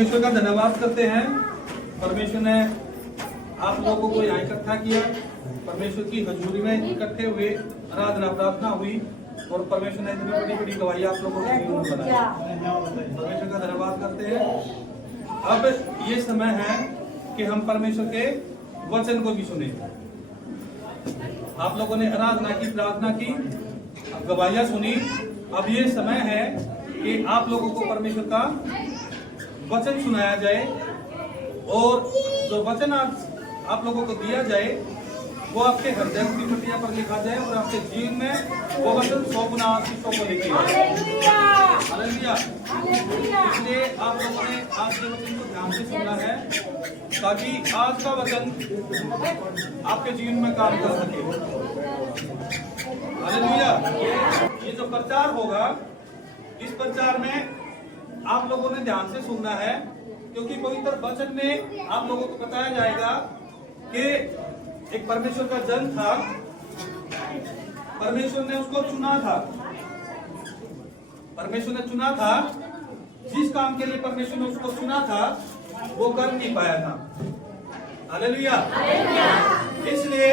परमेश्वर का धन्यवाद करते हैं। परमेश्वर ने आप लोगों को यहाँ इकट्ठा किया, परमेश्वर की हजूरी में इकट्ठे हुए, आराधना प्रार्थना हुई और परमेश्वर ने इतनी बड़ी बड़ी गवाही आप लोगों के जीवन में बनाई। परमेश्वर का धन्यवाद करते हैं। अब ये समय है कि हम परमेश्वर के वचन को भी सुने। आप लोगों ने आराधना की, प्रार्थना की, गवाहियां सुनी। अब ये समय है कि आप लोगों को परमेश्वर का वचन सुनाया जाए और जो वचन आप लोगों को दिया जाए वो आपके हृदय की पट्टियां पर लिखा जाए और आपके जीवन में वो वचन 100 गुना आशीषों को लेके हालेलुया। इसलिए आप लोगों ने आज के वचन को ध्यान से सुनना है ताकि आज का वचन आपके जीवन में काम कर सके। हालेलुया। ये जो प्रचार होगा, इस प्रचार में आप लोगों ने ध्यान से सुनना है क्योंकि पवित्र वचन में आप लोगों को बताया जाएगा कि एक परमेश्वर का जन था, परमेश्वर ने उसको चुना था, परमेश्वर ने चुना था, जिस काम के लिए परमेश्वर ने उसको चुना था वो कर नहीं पाया था। हालेलुया। इसलिए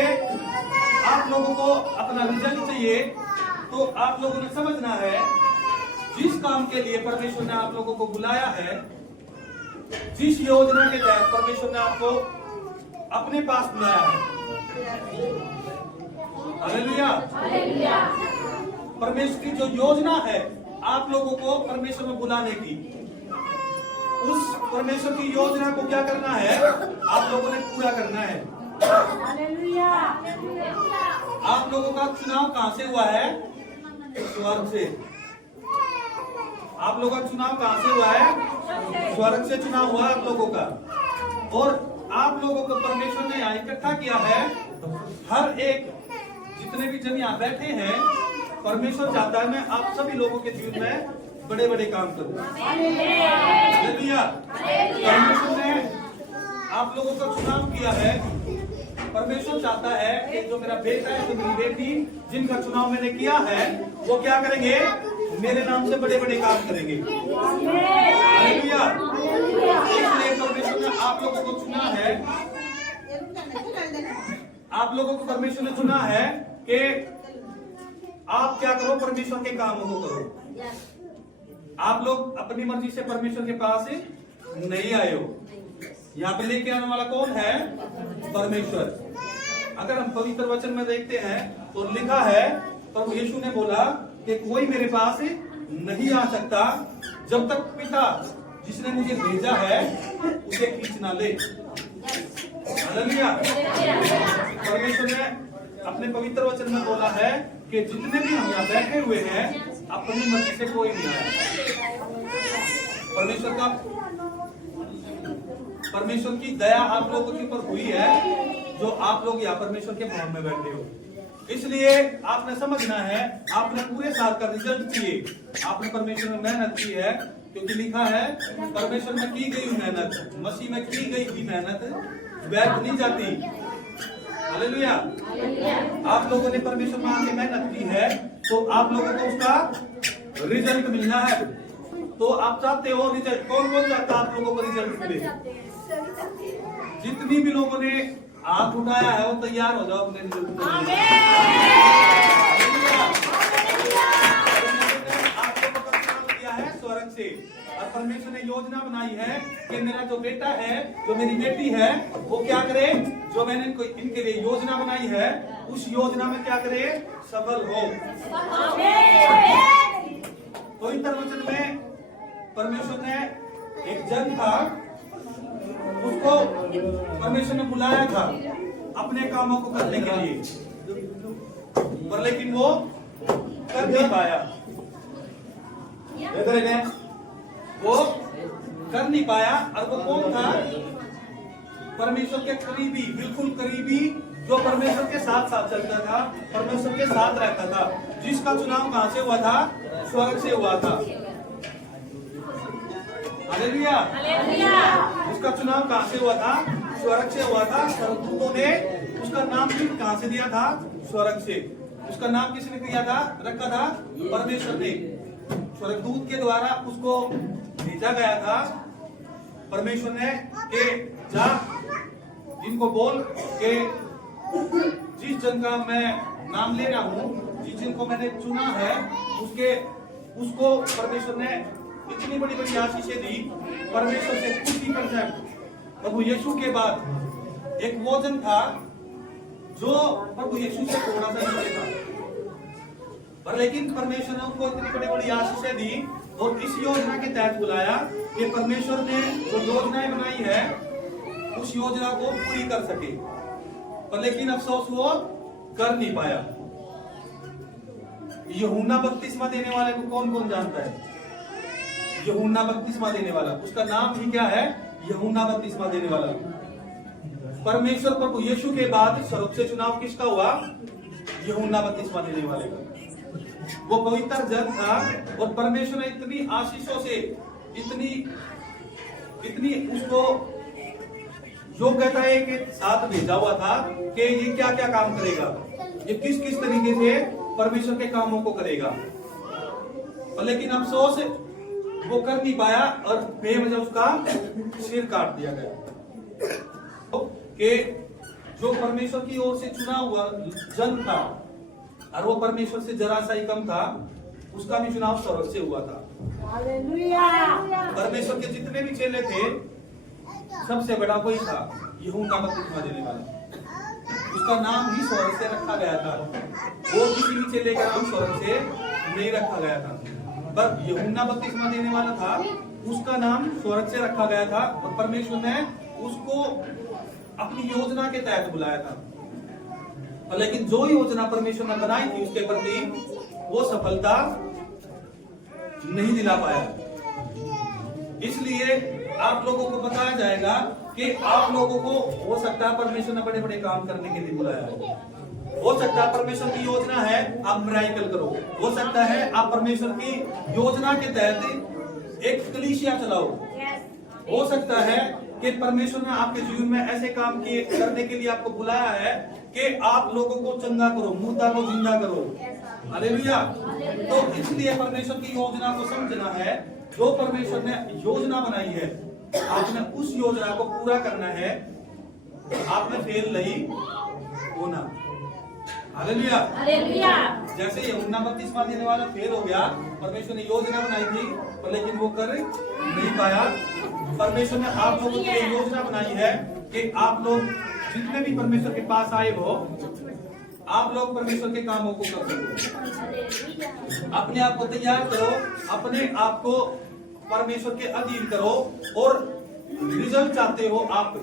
आप लोगों को अपना रिजल्ट चाहिए तो आप लोगों ने समझना है जिस काम के लिए परमेश्वर ने आप लोगों को बुलाया है, जिस योजना के तहत परमेश्वर ने आपको अपने पास बुलाया है। हालेलुया। परमेश्वर की जो योजना है आप लोगों को परमेश्वर में बुलाने की, उस परमेश्वर की योजना को क्या करना है, आप लोगों ने पूरा करना है। हालेलुया। आप लोगों का चुनाव कहां से हुआ है? स्वर्ग से। आप लोगों का चुनाव कहां से हुआ है? स्वर्ग से चुनाव हुआ आप लोगों का। और आप लोगों को परमेश्वर ने यहाँ इकट्ठा किया है। हर एक जितने भी जन यहाँ बैठे हैं, परमेश्वर चाहता है मैं आप सभी लोगों के जीवन में बड़े बड़े काम करूं। हालेलुया। परमेश्वर ने आप लोगों का चुनाव किया है। परमेश्वर चाहता है कि जो मेरा बेटा है, जो मेरी बेटी, जिनका चुनाव मैंने किया है, वो क्या करेंगे? मेरे नाम से बड़े बड़े काम करेंगे। हालेलुया। इसलिए परमेश्वर ने आप लोगों को चुना है, आप लोगों को परमेश्वर ने चुना है कि आप क्या करो, परमेश्वर के कामों को करो। आप लोग अपनी मर्जी से परमेश्वर के पास नहीं आए हो। यहाँ पे लेके आने वाला कौन है? परमेश्वर। अगर हम पवित्र वचन में देखते हैं तो लिखा है, प्रभु यीशु ने बोला कि कोई मेरे पास नहीं आ सकता जब तक पिता जिसने मुझे भेजा है उसे खींच ना ले। हालेलुया। परमेश्वर ने अपने पवित्र वचन में बोला है कि जितने भी हम यहाँ बैठे हुए हैं अपनी मर्जी से कोई नहीं आया। परमेश्वर की दया आप लोगों के ऊपर हुई है जो आप लोग यहाँ परमेश्वर के भवन में बैठे हो। इसलिए आपने समझना है, आपने पूरे साल का रिजल्ट चाहिए। आपने परमेश्वर में मेहनत की है क्योंकि लिखा है परमेश्वर में की गई मेहनत, मसीह में की गई भी मेहनत व्यर्थ नहीं जाती। हालेलुया। आप लोगों ने परमेश्वर में आके मेहनत की है तो आप लोगों को उसका रिजल्ट मिलना है। तो आप चाहते हो रिजल्ट, कौन कौन चाहता है आप लोगों को रिजल्ट मिले? जितनी भी लोगों ने हाथ उठाया है वो तैयार हो जाओ अपने रिजल्ट को। आप लोगों का चुनाव किया है स्वर्ग से और परमेश्वर ने योजना बनाई है कि मेरा जो बेटा है, जो मेरी बेटी है, वो क्या करे? जो मैंने इनके लिए योजना बनाई है उस योजना में क्या करे? सफल हो। पवित्र वचन में परमेश्वर ने एक जन था, उसको परमेश्वर ने बुलाया था अपने कामों को करने के लिए, पर लेकिन वो कर नहीं पाया। वो कर नहीं पाया। और वो कौन था? परमेश्वर के करीबी, बिल्कुल करीबी, जो परमेश्वर के साथ साथ चलता था, परमेश्वर के साथ रहता था, जिसका चुनाव कहां से हुआ था? स्वर्ग से हुआ था। हालेलुया। उसका चुनाव कहां से हुआ था? स्वर्ग से हुआ था। स्वर्गदूतों ने उसका नाम भी कहां से दिया था? स्वर्ग से। उसका नाम किसने दिया था, रखा था? परमेश्वर ने। स्वर्गदूत के द्वारा उसको भेजा गया था परमेश्वर ने के जा जिनको बोल के जिस जन का मैं नाम ले रहा हूँ, जिस जन को मैंने चुना है, उसको परमेश्वर ने इतनी बड़ी बड़ी आशीषें दी। परमेश्वर से कुछ ही % प्रभु यीशु के बाद एक वो जन था जो प्रभु यीशु से थोड़ा सा नीचे था, पर लेकिन परमेश्वर ने उनको इतनी बड़ी बड़ी आशीषें दी और इस योजना के तहत बुलाया कि परमेश्वर ने जो योजनाएं बनाई है उस योजना को पूरी कर सके, पर लेकिन अफसोस वो कर नहीं पाया। यूहन्ना बपतिस्मा देने वाले को कौन कौन जानता है? यूहन्ना बपतिस्मा देने वाला, उसका नाम ही क्या है? यूहन्ना बपतिस्मा देने वाला। परमेश्वर प्रभु यीशु के बाद सर्वोच्च चुनाव किसका हुआ? यूहन्ना बपतिस्मा देने वाले का। वो पवित्र जन था और परमेश्वर ने इतनी आशीषों से इतनी उसको योग्यता के साथ भेजा हुआ था कि ये क्या क्या काम करेगा, ये किस किस तरीके से परमेश्वर के कामों को करेगा, और लेकिन अफसोस वो कर नहीं पाया और बेवजह उसका सिर काट दिया गया। कि जो परमेश्वर की ओर से चुना हुआ जन था और वो परमेश्वर से जरा सा ही कम था, उसका भी चुनाव स्वर्ग से हुआ था। परमेश्वर के जितने भी चेले थे सबसे बड़ा कोई था, यूहन्ना बपतिस्मा देने वाला। उसका नाम ही स्वर्ग से रखा गया था, वो किसी भी चेले का नाम स्वर्ग से नहीं रखा गया था, पर यूहन्ना बपतिस्मा देने वाला था, उसका नाम स्वर्ग से रखा गया था और परमेश्वर ने उसको अपनी योजना के तहत बुलाया था। लेकिन जो योजना परमेश्वर ने बनाई थी उसके प्रति वो सफलता नहीं दिला पाया। इसलिए आप लोगों को बताया जाएगा कि आप लोगों को हो सकता है परमेश्वर ने बड़े बड़े काम करने के लिए बुलाया है, हो सकता है परमेश्वर की योजना है आप मिराकल करो, हो सकता है आप परमेश्वर की योजना के तहत एक कलीसिया चलाओ, हो सकता है कि परमेश्वर ने आपके जीवन में ऐसे काम किए करने के लिए आपको बुलाया है कि आप लोगों को चंगा करो, मुर्दा को जिंदा करो। हालेलुया। तो इसलिए परमेश्वर की योजना को समझना है। जो परमेश्वर ने योजना बनाई है आपने उस योजना को पूरा करना है, आपने फेल नहीं होना। हालेलुया। हालेलुया। जैसे यूहन्ना बपतिस्मा देने वाला फेल हो गया, परमेश्वर ने योजना बनाई थी पर लेकिन वो कर नहीं पाया। परमेश्वर ने आप लोगों के लिए योजना बनाई है कि आप लोग जितने भी परमेश्वर के पास आए हो, आप लोग परमेश्वर के कामों को कर सको। अपने आप को तैयार करो, अपने आप को परमेश्वर के अधीन करो और रिजल्ट चाहते हो आप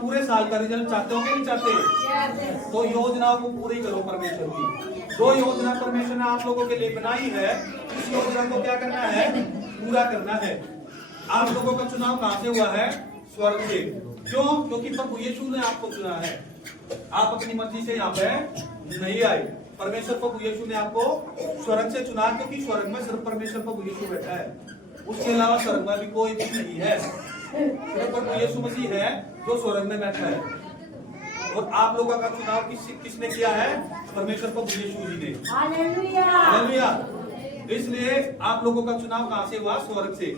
पूरे साल का रिजल्ट चाहते हो कि नहीं चाहते? तो योजनाओं को पूरी करो परमेश्वर की। जो योजना परमेश्वर ने आप लोगों के लिए बनाई है उस योजना को क्या करना है? पूरा करना है। आप लोगों का चुनाव कहां से हुआ है? स्वर्ग से। क्यों? क्योंकि प्रभु यीशु ने आपको चुना है, आप अपनी मर्जी से यहाँ पे नहीं आए। परमेश्वर प्रभु यीशु ने आपको स्वर्ग से चुना, क्योंकि स्वर्ग में सिर्फ परमेश्वर प्रभु यीशु बैठा है, उसके अलावा स्वर्ग में भी कोई भी नहीं है। सिर्फ प्रभु यीशु मसीह है जो स्वर्ग में बैठा है। और आप लोगों का चुनाव किसने किया है? परमेश्वर प्रभु यीशु जी ने। हालेलुया। इसलिए आप लोगों का चुनाव कहां से हुआ? स्वर्ग से।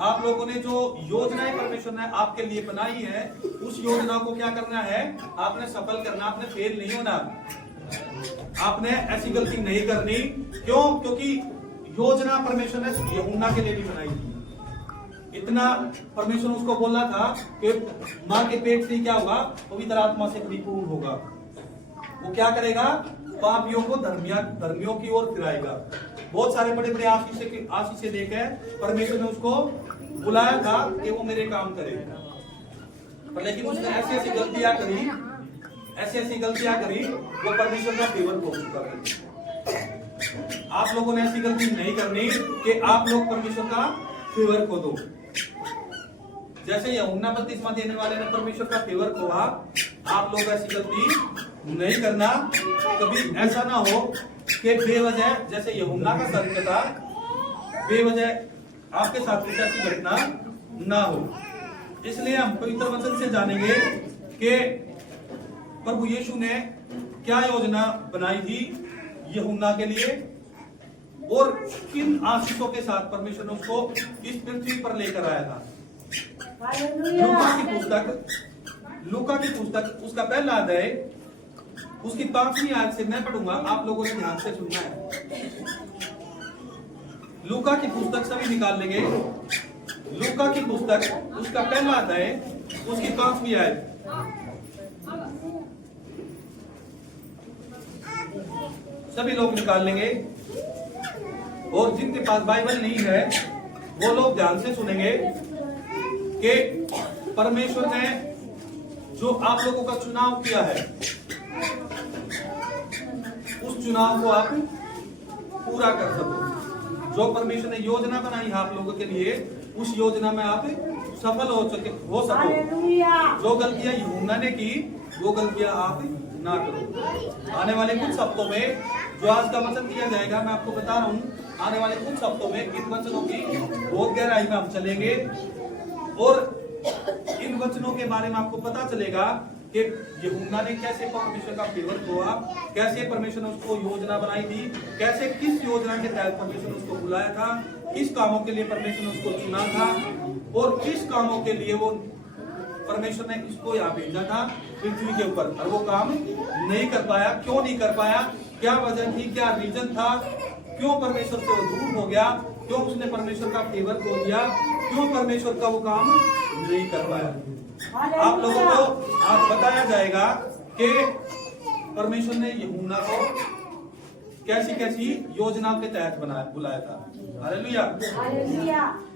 आप लोगों ने जो योजनाएं परमेश्वर ने आपके लिए बनाई है उस योजना को क्या करना है? आपने सफल करना, आपने फेल नहीं होना, आपने ऐसी गलती नहीं करनी। क्यों? क्योंकि योजना परमेश्वर ने यूहन्ना के लिए भी बनाई थी। इतना परमेश्वर ने उसको बोला था कि माँ के पेट से क्या होगा? पवित्र आत्मा से परिपूर्ण होगा। वो क्या करेगा? पापियों को धर्मियों की ओर फिराएगा। बहुत सारे बड़े बड़े आशीष देकर परमेश्वर ने उसको बुलाया था कि वो मेरे काम करे, पर लेकिन उसने ऐसी ऐसी गलतियां करी वो परमेश्वर का फेवर हो चुका है। आप लोगों ने ऐसी गलती नहीं करनी कि आप लोग परमेश्वर का फेवर खो दो। जैसे यूहन्ना बपतिस्मा देने वाले ने परमेश्वर का फेवर खोआ, आप लोग ऐसी गलती नहीं करना। कभी ऐसा ना हो कि बेवजह, जैसे यूहन्ना का सत्य था, बेवजह आपके साथ कुछ ऐसी घटना ना हो। इसलिए हम पवित्र वचन से जानेंगे कि प्रभु यीशु ने क्या योजना बनाई थी यूहन्ना के लिए और किन आशीषों के साथ परमेश्वर ने उसको इस पृथ्वी पर लेकर आया था। लूका की पुस्तक उसका पहला अध्याय उसकी 5वीं आयत से मैं पढ़ूंगा, आप लोगों ने ध्यान से सुनना है। लूका की पुस्तक सभी निकाल लेंगे। लूका की पुस्तक उसका पहला अध्याय उसकी 5वीं आयत। सभी लोग निकाल लेंगे, और जिनके पास बाइबल नहीं है वो लोग ध्यान से सुनेंगे कि परमेश्वर ने जो आप लोगों का चुनाव किया है, उस चुनाव को आप पूरा कर सको। जो परमेश्वर ने योजना बनाई है आप लोगों के लिए, उस योजना में आप सफल हो सको। जो गलतियां यूहन्ना ने की वो गलतियां आप ना करो। आने वाले कुछ हफ्तों में जो आज का वचन दिया जाएगा, मैं आपको बता रहा हूँ, आने वाले कुछ हफ्तों में इन वचनों की बहुत गहराई में हम चलेंगे, और इन वचनों के बारे में आपको पता चलेगा कि यूहन्ना ने कैसे परमेश्वर का फेवर हुआ, कैसे परमेश्वर ने उसको योजना बनाई थी, कैसे किस योजना के तहत परमेश्वर ने उसको बुलाया था, किस कामों के लिए परमेश्वर ने उसको चुना था, और किस कामों के लिए वो परमेश्वर ने उसको यहाँ भेजा था पृथ्वी के ऊपर, और वो काम नहीं कर पाया। क्यों नहीं कर पाया, क्या वजह थी, क्या रीजन था, क्यों परमेश्वर से वो दूर हो गया, क्यों उसने परमेश्वर का फेवर खो दिया, क्यों परमेश्वर का वो काम नहीं कर पाया। आप लोगों को आज बताया जाएगा कि परमेश्वर ने यूहन्ना को कैसी कैसी योजनाओं के तहत बुलाया था। हालेलुया।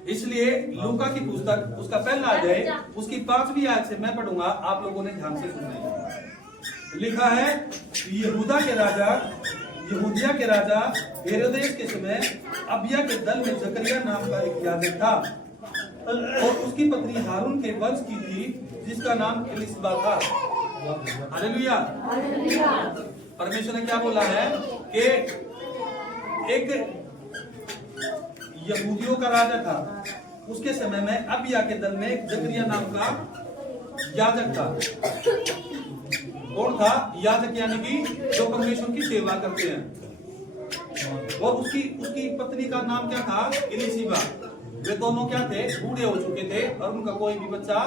इसलिए लूका की पुस्तक उसका पहला अध्याय उसकी 5वीं आयत से मैं पढ़ूंगा, आप लोगों ने ध्यान से सुनना है। लिखा है, यहूदिया के राजा हेरोदेस के समय अबिया के दल में जकरिया नाम का एक याजक था, और उसकी पत्नी हारून के वंश की थी, जिसका नाम एलिसबा था। हालेलुया। परमेश्वर ने क्या बोला है कि एक यहूदियों का राजा था, उसके समय में अबिया के दल में जकरिया नाम का याजक था। कौन था? याजक, यानी कि जो परमेश्वर की सेवा करते हैं। और उसकी पत्नी का नाम क्या था? एलिसबा। वे दोनों क्या थे? बूढ़े हो चुके थे, और उनका कोई भी बच्चा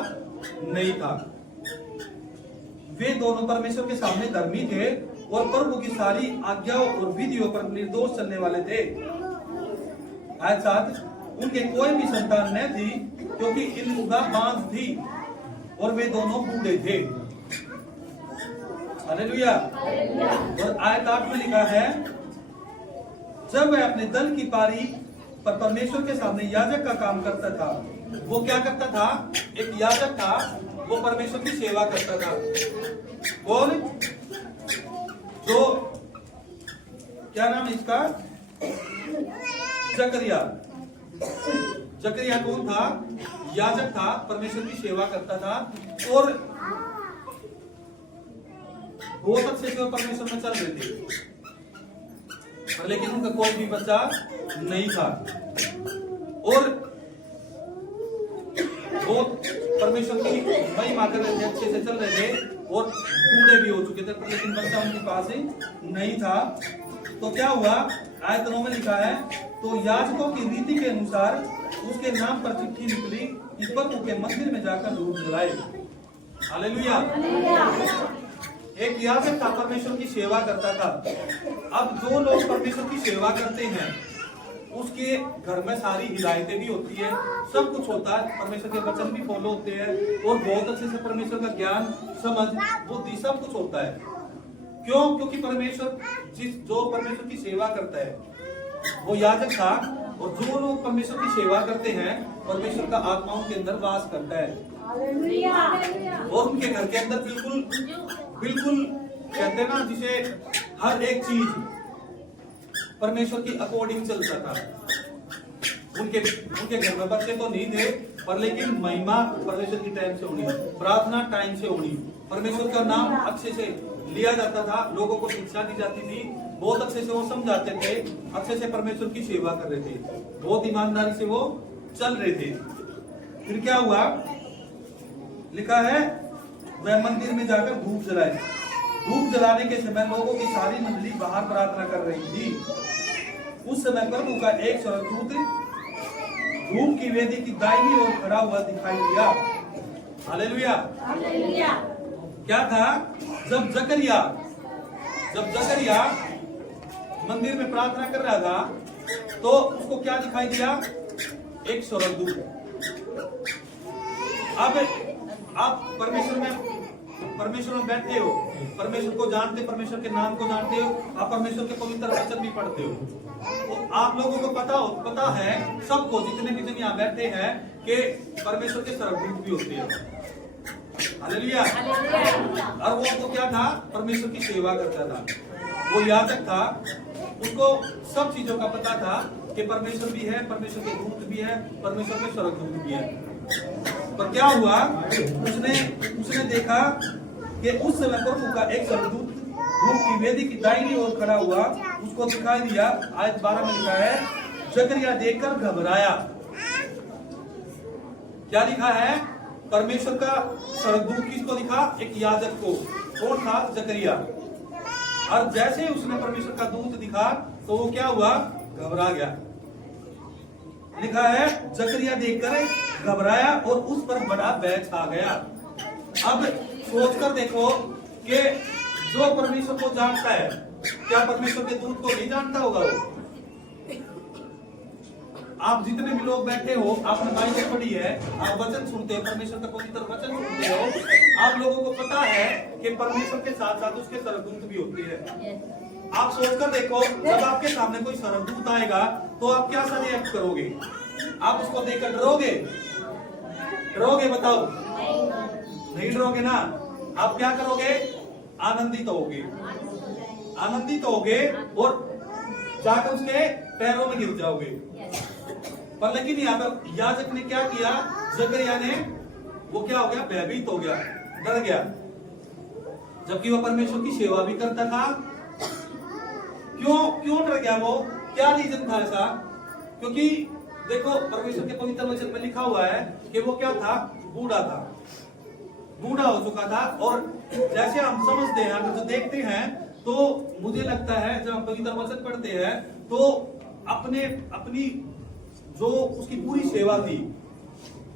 नहीं था। वे दोनों परमेश्वर के सामने धर्मी थे, और प्रभु की सारी आज्ञाओं और विधियों पर निर्दोष चलने वाले थे। आज साथ उनके कोई भी संतान न थी, क्योंकि एलिसबा बांझ थी, और वे दोनों बूढ़े थे। हालेलुया। और आयत 8 में लिखा है, जब वह अपने दल की पारी पर परमेश्वर के सामने याजक का काम करता था। वो क्या करता था? एक याजक था, वो परमेश्वर की सेवा करता था। कौन? जो क्या नाम है इसका? जकरिया। जकरिया कौन था? याजक था, परमेश्वर की सेवा करता था, और बहुत अच्छे से परमेश्वर में चल रहे थे, लेकिन उनका कोई भी बच्चा नहीं था, और वो परमेश्वर की महिमा कर रहे थे, अच्छे से चल रहे थे, और बूढ़े भी हो चुके थे, लेकिन बच्चा उनके पास नहीं था। तो क्या हुआ? आयत 9 में लिखा है, तो याजकों की रीति के अनुसार उसके नाम पर चिट्ठी निकली कि प्रभु के मंदिर में जाकर धूप जलाए। हालेलुया। एक याजक था, परमेश्वर की सेवा करता था। अब जो लोग परमेश्वर की सेवा करते हैं, उसके घर में सारी हिदायतें भी होती है, सब कुछ होता है, परमेश्वर के वचन भी फॉलो होते हैं, और बहुत अच्छे से परमेश्वर का ज्ञान, समझ, बुद्धि सब कुछ होता है। क्यों? क्योंकि परमेश्वर जो परमेश्वर की सेवा करता है वो याजक था, और जो लोग परमेश्वर की सेवा करते हैं, परमेश्वर का आत्मा उनके अंदर वास करता है, और उनके घर के अंदर बिल्कुल कहते हैं ना, जिसे हर एक चीज परमेश्वर की अकॉर्डिंग चलता था। उनके घर में बच्चे तो नहीं थे, पर लेकिन महिमा परमेश्वर की टाइम से होनी, प्रार्थना टाइम से होनी, परमेश्वर का नाम अच्छे से लिया जाता था, लोगों को शिक्षा दी जाती थी, बहुत अच्छे से वो समझाते थे, अच्छे से परमेश्वर की सेवा कर रहे थे, बहुत ईमानदारी से वो चल रहे थे। फिर क्या हुआ? लिखा है, वह मंदिर में जाकर धूप जलाए। धूप जलाने के समय लोगों की सारी मंडली बाहर प्रार्थना कर रही थी। उस समय प्रभु का एक स्वर्गदूत धूप की वेदी की दाहिनी ओर खड़ा हुआ दिखाई दिया। हालेलुया। क्या था? जब जकरिया मंदिर में प्रार्थना कर रहा था तो उसको क्या दिखाई दिया? एक स्वर्गदूत। अब आप परमेश्वर में बैठे हो, परमेश्वर को जानते, परमेश्वर के नाम को जानते हो, आप परमेश्वर के पवित्र वचन भी पढ़ते हो, तो आप लोगों को पता है, सबको, जितने भी जन यहाँ बैठे हैं, कि परमेश्वर के स्वर्गदूत भी होते हैं। हालेलुया। और वो तो क्या था? परमेश्वर की सेवा करता था, वो याजक था, उसको सब चीजों का पता था कि परमेश्वर भी है, परमेश्वर के दूत भी है, परमेश्वर के स्वर्गदूत भी है। पर क्या हुआ? उसने देखा कि उस समय प्रभु का एक स्वर्गदूत धूप की वेदी की दाहिनी ओर खड़ा हुआ, उसको दिखाई दिया। आयत 12 में लिखा है, जकरिया देखकर घबराया। क्या लिखा है? परमेश्वर का स्वर्गदूत किसको दिखा? एक याजक को। कौन था? जकरिया। और जैसे ही उसने परमेश्वर का दूत दिखा तो वो क्या हुआ? घबरा गया। लिखा है, जकरिया देखकर घबराया और उस पर बड़ा भय छा गया। अब सोचकर देखो कि जो परमेश्वर को जानता है, क्या परमेश्वर के दूत को नहीं जानता होगा वो? आप जितने भी लोग बैठे हो, आपने बाइबल पढ़ी है, आप वचन सुनते हो, परमेश्वर का पवित्र वचन सुनते हो, आप लोगों को पता है कि परमेश्वर के साथ साथ उसके स्वर्गदूत भी होते हैं। आप सोचकर देखो, जब आपके सामने कोई स्वर्गदूत आएगा तो आप क्या सा रिएक्ट करोगे? आप उसको देखकर डरोगे? बताओ? नहीं डरोगे ना। आप क्या करोगे? आनंदित होगे और जाकर उसके पैरों में गिर जाओगे। पर लेकिन यहाँ पे याजक ने क्या किया? जकरिया ने, वो क्या हो गया? भयभीत हो गया, डर गया, जबकि वह परमेश्वर की सेवा भी करता था। क्यों डर गया वो? क्या रीजन था ऐसा? क्योंकि देखो, परमेश्वर के पवित्र वचन में लिखा हुआ है कि वो क्या था? बूढ़ा हो चुका था। और जैसे हम समझते हैं, अगर जो देखते हैं, तो मुझे लगता है जब हम पवित्र वचन पढ़ते हैं तो अपनी जो उसकी पूरी सेवा थी,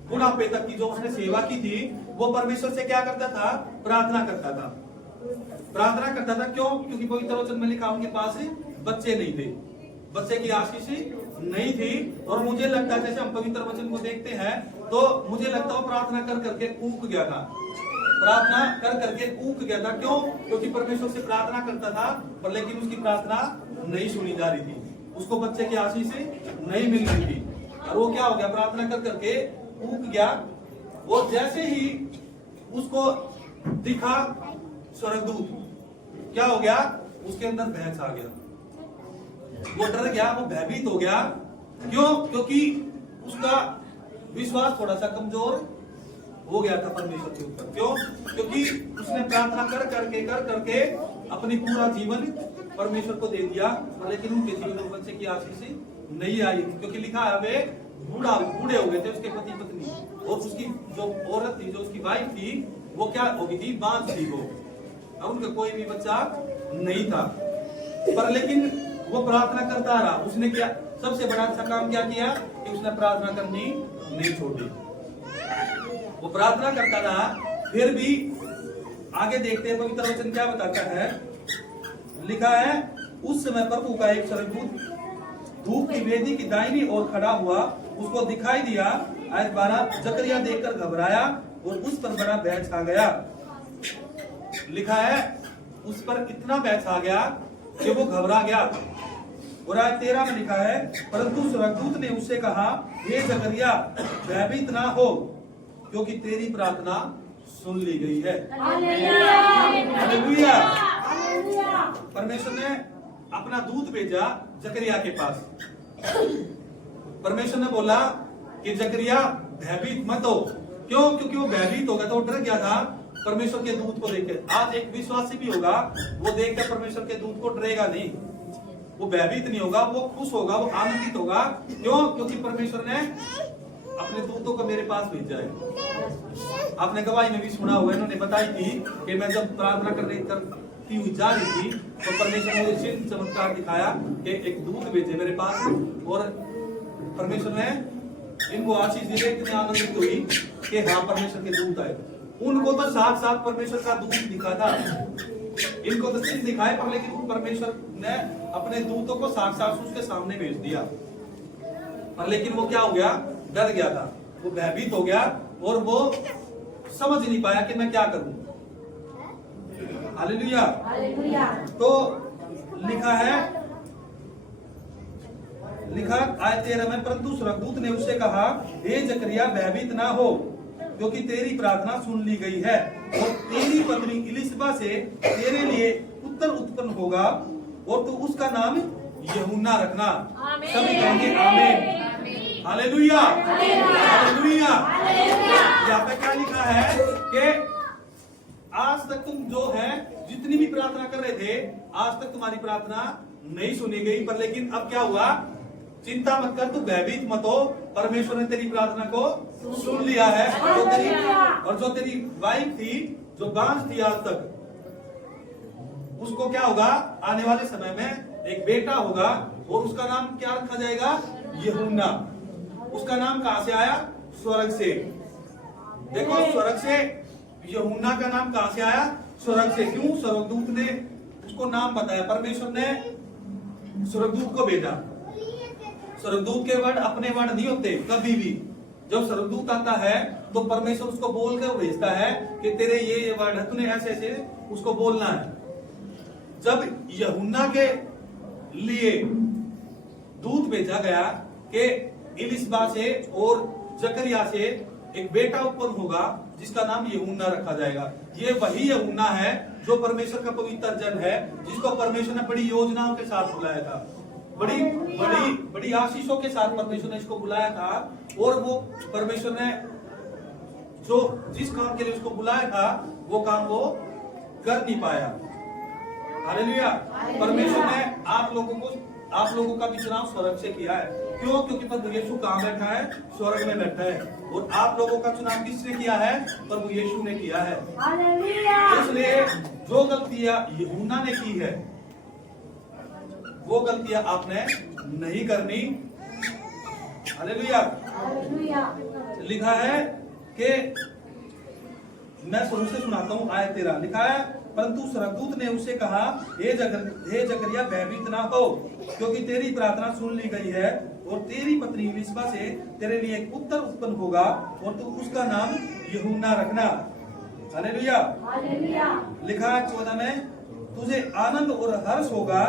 बुढ़ापे तक की जो उसने सेवा की थी, वो परमेश्वर से क्या करता था? प्रार्थना करता था। क्यों? क्योंकि पवित्र वचन में लिखा, उनके पास बच्चे नहीं थे, बच्चे की आशीष नहीं थी। और मुझे लगता है, जैसे हम पवित्र वचन को देखते हैं, तो मुझे लगता है वो प्रार्थना कर करके ऊक गया था। क्यों? क्योंकि परमेश्वर से प्रार्थना करता था, पर लेकिन उसकी प्रार्थना नहीं सुनी जा रही थी, उसको बच्चे की आशीष नहीं मिल रही थी। और वो क्या हो गया? प्रार्थना कर करके ऊक गया। और जैसे ही उसको दिखा स्वर्गदूत, क्या हो गया? उसके अंदर भय छा गया, वो डर गया, वो भयभीत हो गया। क्यों? क्योंकि उसका विश्वास थोड़ा सा कमजोर हो गया था परमेश्वर के ऊपर। क्यों? क्योंकि उसने प्रार्थना कर करके अपनी पूरा जीवन परमेश्वर को दे दिया, लेकिन उनके जीवन में बच्चे की आशीष नहीं आई। क्योंकि लिखा है, वे बूढ़े हो गए थे, उसके पति पत्नी, और उसकी जो औरत थी, जो उसकी वाइफ थी, वो क्या हो गई थी? बांझ थी वो, और उनका कोई भी बच्चा नहीं था। पर लेकिन वो प्रार्थना करता रहा। उसने क्या सबसे बड़ा अच्छा काम क्या किया? कि उसने प्रार्थना करनी नहीं छोड़ी। वो प्रार्थना करता रहा। फिर भी आगे देखते हैं पवित्र वचन क्या बताता है। लिखा है, उस समय प्रभु का एक स्वर्गदूत धूप की वेदी की दाहिनी ओर खड़ा हुआ, उसको दिखाई दिया। आयत 12, जकरिया देखकर घबराया और उस पर बड़ा भय छा गया। लिखा है, उस पर इतना भय छा गया कि वो घबरा गया। और आयत 13 में लिखा है, परंतु स्वर्गदूत ने उससे कहा, हे जकरिया, भयभीत ना हो, क्योंकि तेरी प्रार्थना सुन ली गई है। हालेलुया। परमेश्वर ने अपना दूत भेजा जकरिया के पास। परमेश्वर ने बोला कि जकरिया भयभीत मत हो। क्यों? क्योंकि वो भयभीत हो गया, तो डर गया था परमेश्वर के दूत को देखकर। आज एक विश्वासी भी होगा, वो देखकर परमेश्वर के दूत को डरेगा नहीं, वो भयभीत नहीं होगा, वो खुश होगा, वो आनंदित होगा। क्यों? क्योंकि परमेश्वर ने अपने दूतों को मेरे पास भेजा है। आपने गवाही में भी सुना हुआ, इन्होंने बताई थी कि मैं जब प्रार्थना करती हुई जा रही थी, तो परमेश्वर ने मुझे चमत्कार दिखाया कि एक दूत भेजे मेरे पास, और परमेश्वर ने इनको आशीष दिले, इतने आनंदित हुई कि हाँ परमेश्वर के दूत आए। उनको तो साथ साथ परमेश्वर का दूत दिखा था, इनको तो सिर्फ दिखाए पर, लेकिन परमेश्वर ने अपने दूतों को साथ साथ उसके सामने भेज दिया। पर लेकिन वो क्या हो गया, डर गया था, वो भयभीत हो गया और वो समझ नहीं पाया कि मैं क्या करूं। हालेलुया। तो लिखा आयत 13 में, परंतु स्वर्गदूत ने उससे कहा, हे जकरिया भयभीत ना हो, क्योंकि तेरी प्रार्थना सुन ली गई है और तेरी पत्नी इलिशबा से तेरे लिए पुत्र उत्पन्न होगा और तू उसका नाम यूहन्ना रखना। सभी कहेंगे आमीन। Hallelujah hallelujah. यहाँ पे क्या लिखा है कि आज तक तुम जो है जितनी भी प्रार्थना कर रहे थे, आज तक तुम्हारी प्रार्थना नहीं सुनी गई, पर लेकिन अब क्या हुआ, चिंता मत कर, तू भयभीत मत हो, परमेश्वर ने तेरी प्रार्थना को सुन लिया है। और जो तेरी वाइफ थी, जो बांझ थी आज तक, उसको क्या होगा, आने वाले समय में एक बेटा होगा और उसका नाम क्या रखा जाएगा, यूहन्ना। उसका नाम कहां से आया, स्वर्ग से। देखो स्वर्ग से यूहन्ना का नाम कहां से आया, स्वर्ग से। क्यों, स्वर्गदूत ने उसको नाम बताया, परमेश्वर ने स्वर्गदूत को भेजा। स्वर्गदूत के वर्ड अपने वर्ड नहीं होते कभी भी। जब स्वर्गदूत आता है तो परमेश्वर उसको बोलकर भेजता है कि तेरे ये वर्ड है, तूने ऐसे ऐसे उसको बोलना है। जब यूहन्ना के लिए दूत भेजा गया कि इलिशबा से और जकरिया से एक बेटा उत्पन्न होगा जिसका नाम यूहन्ना रखा जाएगा। ये वही यूहन्ना है जो परमेश्वर का पवित्र जन है, जिसको परमेश्वर ने बड़ी योजनाओं के साथ बुलाया था, बड़ी बड़ी बड़ी आशीषों के साथ परमेश्वर ने इसको बुलाया था। और वो परमेश्वर ने जो जिस काम के लिए उसको बुलाया था वो काम वो कर नहीं पाया। हालेलुया। परमेश्वर ने आप लोगों का भी चुनाव स्वर्ग से किया है। क्यों, क्योंकि प्रभु यीशु कहाँ बैठा है, स्वर्ग में बैठा है। और आप लोगों का चुनाव किसने किया है, प्रभु यीशु ने किया है। इसलिए जो गलतियां यूहन्ना ने की है वो गलतियां आपने नहीं करनी। हालेलुया। लिखा है कि मैं शुरू से सुनाता हूं, आयत 13 लिखा है, परंतु स्वर्गदूत ने उससे कहा, हे जकरिया भयभीत ना हो, क्योंकि तेरी प्रार्थना सुन ली गई है और तेरी पत्नी इलिशबा से तेरे लिए एक पुत्र उत्पन्न होगा और तू उसका नाम यूहन्ना रखना। हालेलुया। लिखा है 14 में, तुझे आनंद और हर्ष होगा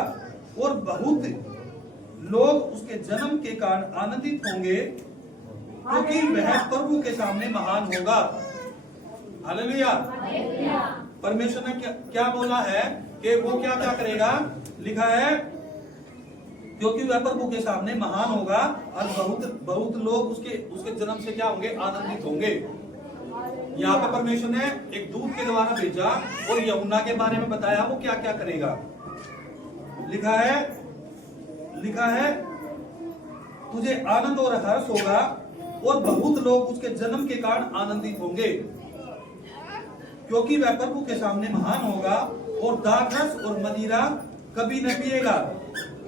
और बहुत लोग उसके जन्म के कारण आनंदित होंगे, क्योंकि वह प्रभु के सामने महान होगा। हालेलुया। परमेश्वर ने क्या बोला है कि वो क्या करेगा, लिखा है क्योंकि वह प्रभु के सामने महान होगा और बहुत लोग उसके जन्म से क्या होंगे, आनंदित होंगे। यहाँ पे परमेश्वर ने एक दूत के द्वारा भेजा और यूहन्ना के बारे में बताया वो क्या क्या करेगा। लिखा है तुझे आनंद और हर्ष होगा और बहुत लोग उसके जन्म के कारण आनंदित होंगे, क्योंकि वह प्रभु के सामने महान होगा और दाखरस और मदिरा कभी न पिएगा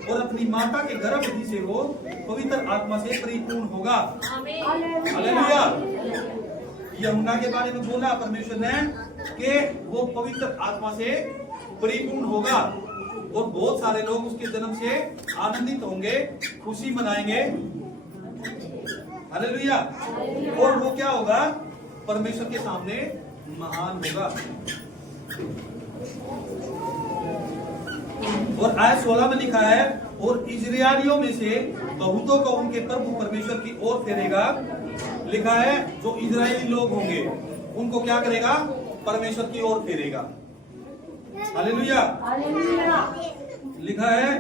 और अपनी माता के गर्भ से वो पवित्र आत्मा से परिपूर्ण होगा। हालेलुया। यूहन्ना के बारे में बोला परमेश्वर ने कि वो पवित्र आत्मा से परिपूर्ण होगा और बहुत सारे लोग उसके जन्म से आनंदित होंगे, खुशी मनाएंगे। हालेलुया। और वो क्या होगा, परमेश्वर के सामने महान होगा। और आयत 16 में लिखा है, और इजरायलियों में से बहुतों को उनके प्रभु परमेश्वर की ओर फेरेगा। लिखा है जो इजरायली लोग होंगे उनको क्या करेगा, परमेश्वर की ओर फेरेगा। हालेलुया। लिखा है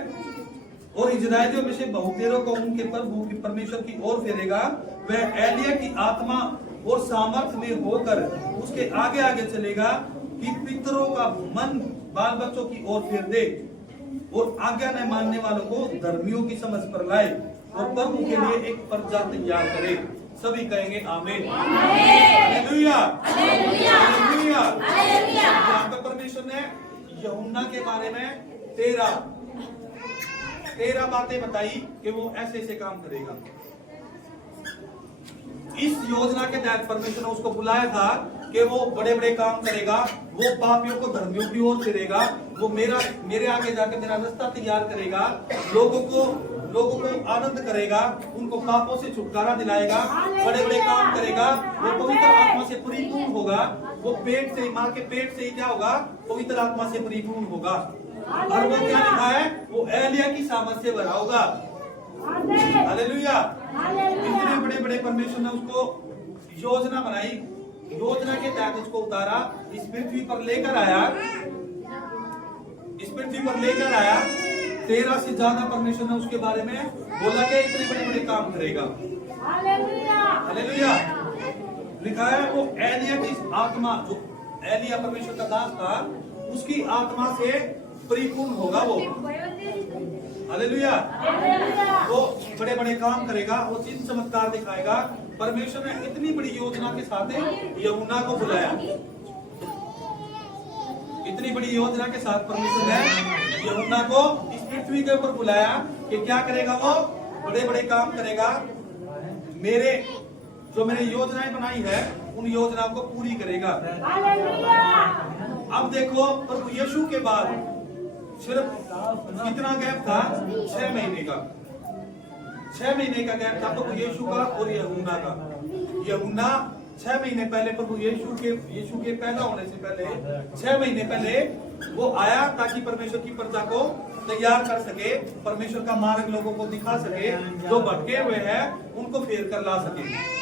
और इजरायलियों में से बहुतेरों को उनके प्रभु की परमेश्वर की ओर फेरेगा। वह एलिया की आत्मा और सामर्थ में होकर उसके आगे आगे चलेगा कि पितरों का मन बाल बच्चों की ओर फेर दे और आज्ञा न मानने वालों को धर्मियों की समझ पर लाए और प्रभु के लिए एक प्रजा तैयार करे। सभी कहेंगे आमीन। हालेलुया। हालेलुया। यहाँ पे परमेश्वर ने यूहन्ना के बारे में 13 बातें बताई कि वो ऐसे ऐसे काम करेगा। इस योजना के तहत परमेश्वर ने उसको बुलाया था कि वो बड़े बड़े काम करेगा, वो पापियों को धर्मियों की ओर फिरेगा, वो मेरे आगे जाकर मेरा रास्ता तैयार करेगा, लोगों को आनंद करेगा, उनको पापों से छुटकारा दिलाएगा, बड़े बड़े काम करेगा, वो पवित्र आत्मा से परिपूर्ण होगा, वो पेट से माँ के पेट से ही क्या होगा, पवित्र आत्मा से परिपूर्ण होगा। और वो क्या लिखा है, वो एलिया की सामर्थ से भरा होगा। हालेलुया। इतने बड़े बड़े परमेश्वर ने उसको योजना बनाई, योजना के तहत उसको उतारा, इस पृथ्वी पर लेकर आया, 13 से ज्यादा परमेश्वर ने उसके बारे में बोला कि इतने बड़े बड़े काम करेगा। हालेलुया। लिखा है वो एलिया की आत्मा, जो एलिया परमेश्वर का दास था, उसकी आत्मा से परिपूर्ण होगा वो। हालेलुया। वो बड़े बड़े काम करेगा, वो चिन्ह चमत्कार दिखाएगा। परमेश्वर ने इतनी बड़ी योजना के साथ यूहन्ना को बुलाया, इतनी बड़ी योजना के साथ परमेश्वर ने यूहन्ना को इस पृथ्वी के ऊपर बुलाया कि क्या करेगा, वो बड़े बड़े काम करेगा, मैंने योजनाएं बनाई है उन योजनाओं को पूरी करेगा। अब देखो प्रभु यीशु के बाद सिर्फ कितना गैप था, 6 महीने का, 6 महीने का गैप था प्रभु यीशु का और यूहन्ना का। यूहन्ना 6 महीने पहले प्रभु यीशु के पैदा होने से पहले 6 महीने पहले वो आया ताकि परमेश्वर की प्रजा को तैयार कर सके, परमेश्वर का मार्ग लोगों को दिखा सके, जो भटके हुए हैं उनको फेर कर ला सके।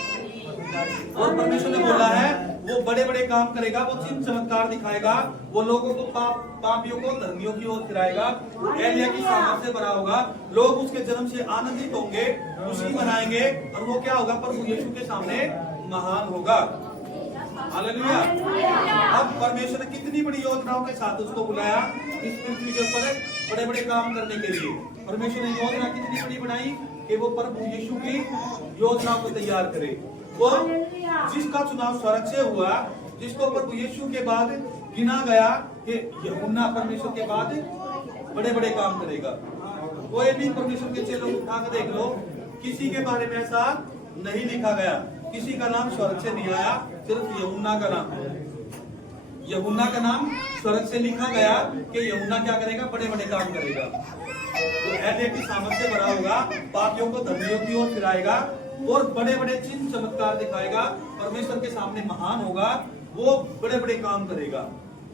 और परमेश्वर ने बोला है वो बड़े बड़े काम करेगा, वो चिन्ह चमत्कार दिखाएगा, वो लोगों को पापियों को धर्मियों की ओर फिराएगा, एलिया की सामर्थ से भरा होगा, लोग उसके जन्म से आनंदित होंगे, खुशी मनाएंगे, और वो क्या होगा, प्रभु यीशु के सामने महान होगा। हालेलुया। अब परमेश्वर ने कितनी बड़ी योजनाओं के साथ उसको बुलाया इस पृथ्वी के ऊपर बड़े बड़े काम करने के लिए। परमेश्वर ने योजना कितनी बड़ी बनाई कि वो प्रभु यीशु की योजनाओं को तैयार करे। वो जिसका चुनाव स्वर्ग से हुआ, जिसको प्रभु यीशु के बाद गिना गया कि यूहन्ना परमेश्वर के बाद बड़े बड़े काम करेगा। कोई भी परमेश्वर के चेलों को उठा कर देख लो, किसी के बारे में ऐसा नहीं लिखा गया, किसी का नाम स्वर्ग से नहीं आया, सिर्फ यूहन्ना का नाम, यूहन्ना का नाम स्वर्ग से लिखा गया कि यूहन्ना क्या करेगा, बड़े बड़े काम करेगा। तो एलिया की सामर्थ से भरा होगा, पापियों को धर्मियों की ओर फिराएगा और बड़े बड़े चिन्ह चमत्कार दिखाएगा, परमेश्वर के सामने महान होगा, वो बड़े बड़े काम करेगा।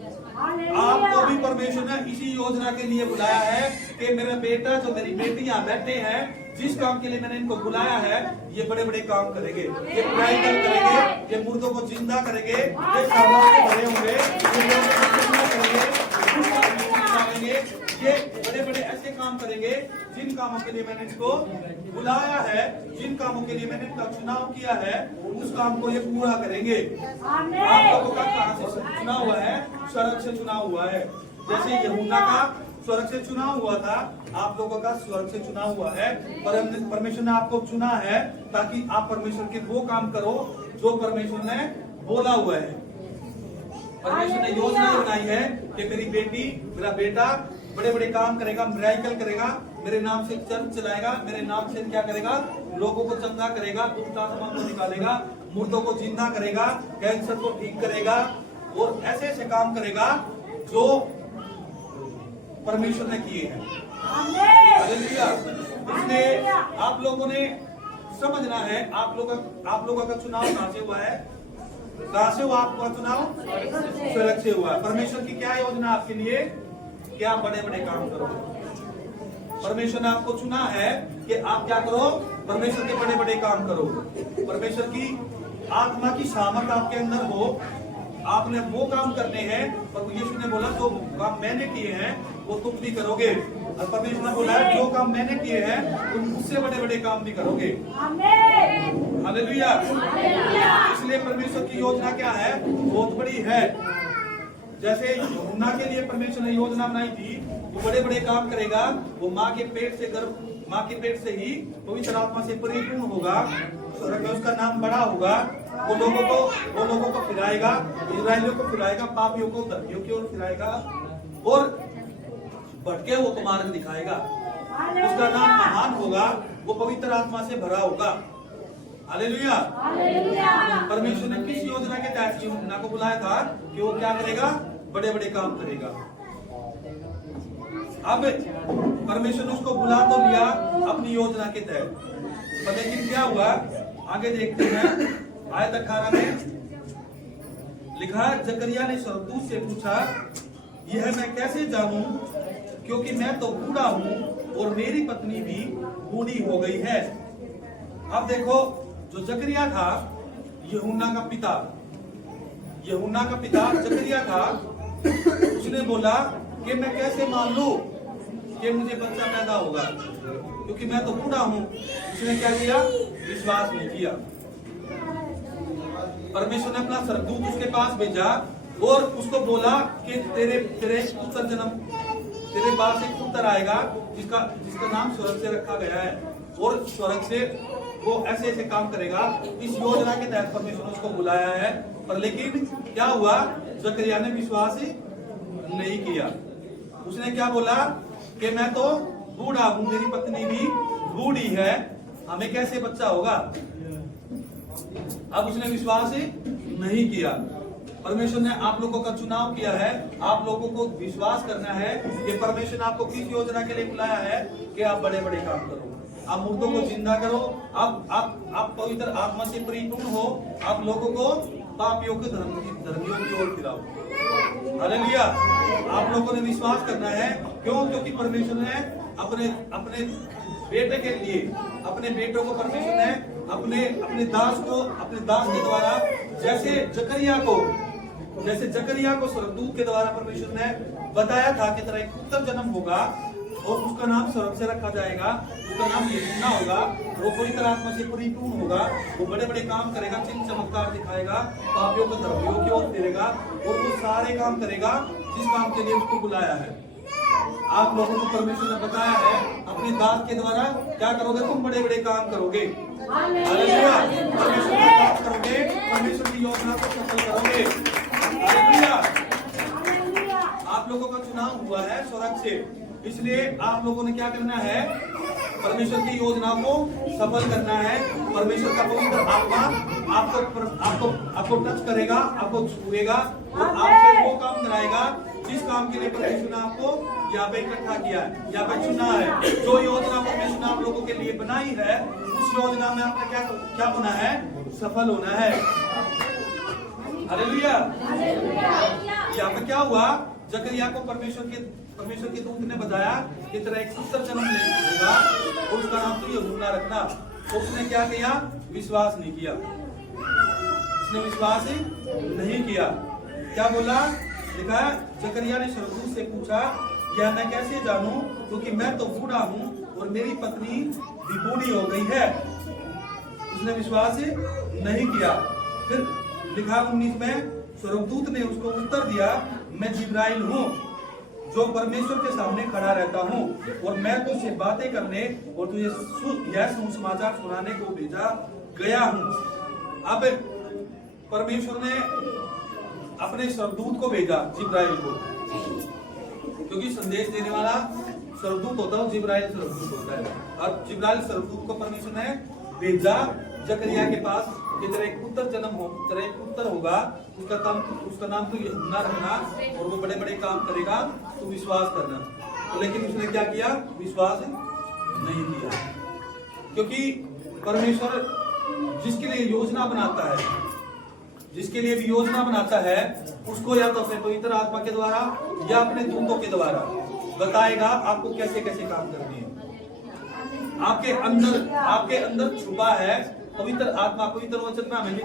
आपको भी परमेश्वर ने इसी योजना के लिए बुलाया है कि मेरा बेटा जो मेरी बेटी यहाँ बैठे हैं, जिस काम के लिए मैंने इनको बुलाया है, ये बड़े बड़े काम करेंगे, ये प्राइकल करेंगे, ये मुर्दों को जिंदा करेंगे, ये सामर्थ से भरे होंगे, ये ये बड़े बड़े ऐसे काम करेंगे जिन कामों के लिए मैंने इनको बुलाया है, जिन कामों के लिए मैंने इनका चुनाव किया है, उस काम को ये पूरा करेंगे। आप लोगों का कहाँ से चुना हुआ है? स्वर्ग से चुना हुआ है। जैसे यूहन्ना का स्वर्ग से चुना हुआ था, आप लोगों का स्वर्ग से चुना हुआ है। परमेश्वर ने आपको चुना है ताकि आप परमेश्वर के वो काम करो जो परमेश्वर ने बोला हुआ है। परमेश्वर ने योजना बनाई है कि मेरी बेटी, मेरा बेटा बड़े बड़े काम करेगा, मिराकल करेगा, मेरे नाम से चर्च चलाएगा, मेरे नाम से क्या करेगा, लोगों को चंगा करेगा, दुष्ट आत्मा को निकालेगा, मुर्दों को जिंदा करेगा, कैंसर को ठीक करेगा, और ऐसे ऐसे काम करेगा जो परमेश्वर ने किए हैं। हालेलुया। इसलिए आप लोगों ने समझना है, आप लोगों का चुनाव कहाँ से हुआ है? कहाँ से हुआ आपका चुनाव? स्वर्ग से हुआ। परमेश्वर की क्या योजना आपके लिए? कि आप बड़े बड़े काम करो। परमेश्वर ने आपको चुना है कि आप क्या करो, परमेश्वर के बड़े बड़े काम करो। परमेश्वर की आत्मा की सामर्थ आपके अंदर हो, आपने वो काम करने हैं। प्रभु यीशु ने बोला जो काम मैंने किए हैं वो तुम भी करोगे, और परमेश्वर ने बोला जो काम मैंने किए हैं तुम उससे बड़े बड़े काम भी करोगे। हालेलुया। इसलिए परमेश्वर की योजना क्या है? बहुत बड़ी है। जैसे यूहन्ना के लिए परमेश्वर ने योजना बनाई थी, वो बड़े बड़े काम करेगा, वो माँ के पेट से ही पवित्र आत्मा से परिपूर्ण होगा, उसका नाम बड़ा होगा, वो लोगों को फिराएगा, इस्राएलियों को फिराएगा, पापियों को धर्मियों की ओर फिराएगा, और भटके हुओं को मार्ग दिखाएगा। उसका नाम महान होगा, वो पवित्र आत्मा से भरा होगा। हालेलुया। परमेश्वर ने किस योजना के तहत यूहन्ना को बुलाया था कि वो क्या करेगा? बड़े बड़े काम करेगा। अब परमेश्वर ने उसको बुला तो लिया अपनी योजना के तहत, पर लेकिन क्या हुआ? आगे देखते हैं आयत 18 में लिखा, जकरिया ने स्वर्गदूत से पूछा, यह मैं कैसे जानूं, क्योंकि मैं तो बूढ़ा हूं और मेरी पत्नी भी बूढ़ी हो गई है। अब देखो, जो जकरिया था, यूहन्ना का पिता जकरिया था, उसने बोला कि मैं कैसे मान लूं कि मुझे बच्चा पैदा होगा, क्योंकि मैं तो बूढ़ा हूं। उसने क्या किया? विश्वास नहीं किया। परमेश्वर ने अपना स्वर्गदूत उसके पास भेजा और उसको बोला कि तेरे पुत्र जन्म, तेरे पास एक पुत्र आएगा जिसका नाम स्वर्ग से रखा गया है, और स्वर्ग से वो ऐसे ऐसे काम करेगा। इस योजना के तहत परमेश्वर ने उसको बुलाया है, पर लेकिन क्या हुआ? जकरिया ने विश्वास ही नहीं किया। उसने क्या बोला कि मैं तो बूढ़ा हूं, मेरी पत्नी भी बूढ़ी है, हमें कैसे बच्चा होगा? अब उसने विश्वास ही नहीं किया। परमेश्वर ने आप लोगों का चुनाव किया है, आप लोगों को विश्वास करना है कि परमेश्वर ने आपको किस योजना के लिए बुलाया है कि आप बड़े बड़े काम करो, आप मुर्दों को जिंदा करो, आप पवित्र आत्मा से परिपूर्ण हो, आप लोगों को पापियों के धर्मियों की ओर फिराओ। हालेलुया। आप लोगों ने विश्वास करना है। क्यों? क्योंकि परमेश्वर ने अपने बेटे के लिए, अपने बेटों को परमेश्वर ने अपने दास के द्वारा, जैसे जकरिया को स्वर्गदूत के द्वारा परमेश्वर ने बताया था कि तेरा एक पुत्र जन्म होगा और उसका नाम स्वर्ग से रखा जाएगा, उसका नाम यूहन्ना होगा, वो पवित्र आत्मा से परिपूर्ण होगा, वो बड़े बड़े काम करेगा, चिन्ह चमत्कार दिखाएगा, पापियों को धर्मियों की ओर फेरेगा, और वो सारे काम करेगा जिस काम के लिए उसको बुलाया है। आप लोगों को परमेश्वर ने बताया है अपने दास के द्वारा, क्या करोगे? तुम बड़े बड़े काम करोगे। हालेलुया। परमेश्वर का काम करोगे, परमेश्वर की योजना को सफल करोगे। हालेलुया। आप लोगों का चुनाव हुआ है स्वर्ग से, इसलिए आप लोगों ने क्या करना है? परमेश्वर की योजना को सफल करना है। परमेश्वर का पवित्र आत्मा आपको टच करेगा, आपको छुएगा और आपसे वो काम कराएगा जिस काम के लिए परमेश्वर ने आपको यहाँ पे इकट्ठा किया है, यहाँ पे चुना है। जो योजना परमेश्वर ने आप लोगों के लिए बनाई है, उस योजना में आपने क्या होना है? सफल होना है। हालेलुया। यहाँ पे क्या हुआ? जकरिया को परमेश्वर के दूत ने बताया कि तेरा एक पुत्र जन्म लेगा और उसका नाम तो यूहन्ना रखना। तो उसने क्या किया? विश्वास नहीं किया। उसने विश्वास ही नहीं किया। क्या बोला? लिखा है, जकरिया ने स्वर्गदूत से पूछा, यह मैं कैसे जानूं, क्योंकि मैं तो बूढ़ा हूं और मेरी पत्नी भी बूढ़ी हो गई है। उसने विश्वास ही नहीं किया। फिर लिखा 19 में, स्वर्गदूत ने उसको उत्तर दिया, मैं जिब्राइल हूँ जो परमेश्वर के सामने खड़ा रहता हूँ, और मैं तुझसे बातें करने और तुझे यह सुसमाचार सुनाने को भेजा गया हूँ। अब परमेश्वर ने अपने स्वर्गदूत को भेजा, जिब्राइल को, क्योंकि संदेश देने वाला स्वर्गदूत होता है, जिब्राइल स्वर्गदूत होता है। और जिब्राइल स्वर्गदूत को परमेश्वर ने भेजा जकरिया के पास कि तेरा एक पुत्र होगा, उसका नाम तो यूहन्ना रखना, और वो बड़े बड़े काम करेगा, तू विश्वास करना। तो लेकिन उसने क्या किया? विश्वास नहीं किया। क्योंकि परमेश्वर जिसके लिए योजना बनाता है, जिसके लिए भी योजना बनाता है, उसको या तो अपने पवित्र आत्मा के द्वारा या अपने दूतों के द्वारा बताएगा आपको कैसे कैसे काम करनी है। आपके अंदर छुपा है पवित्र आत्मा। पवित्र वचन में हमें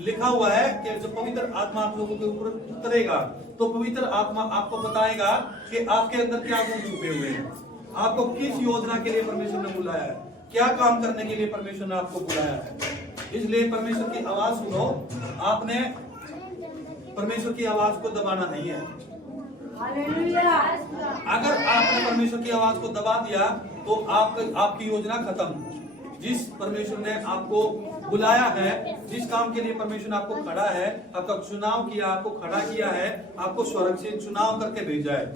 लिखा हुआ है कि जब पवित्र आत्मा आप लोगों के ऊपर उतरेगा तो पवित्र आत्मा आपको बताएगा कि आपके अंदर क्या गुण छुपे हुए हैं, आपको किस योजना के लिए परमेश्वर ने बुलाया है, क्या काम करने के लिए परमेश्वर ने आपको बुलाया है। इसलिए परमेश्वर की आवाज सुनो। आपने परमेश्वर की आवाज को दबाना नहीं है। अगर आपने परमेश्वर की आवाज को दबा दिया तो आपकी योजना खत्म। जिस परमेश्वर ने आपको बुलाया है, जिस काम के लिए परमेश्वर ने आपको खड़ा है, आपका चुनाव किया, आपको खड़ा किया है, आपको स्वर्ग से चुनाव करके भेजा है।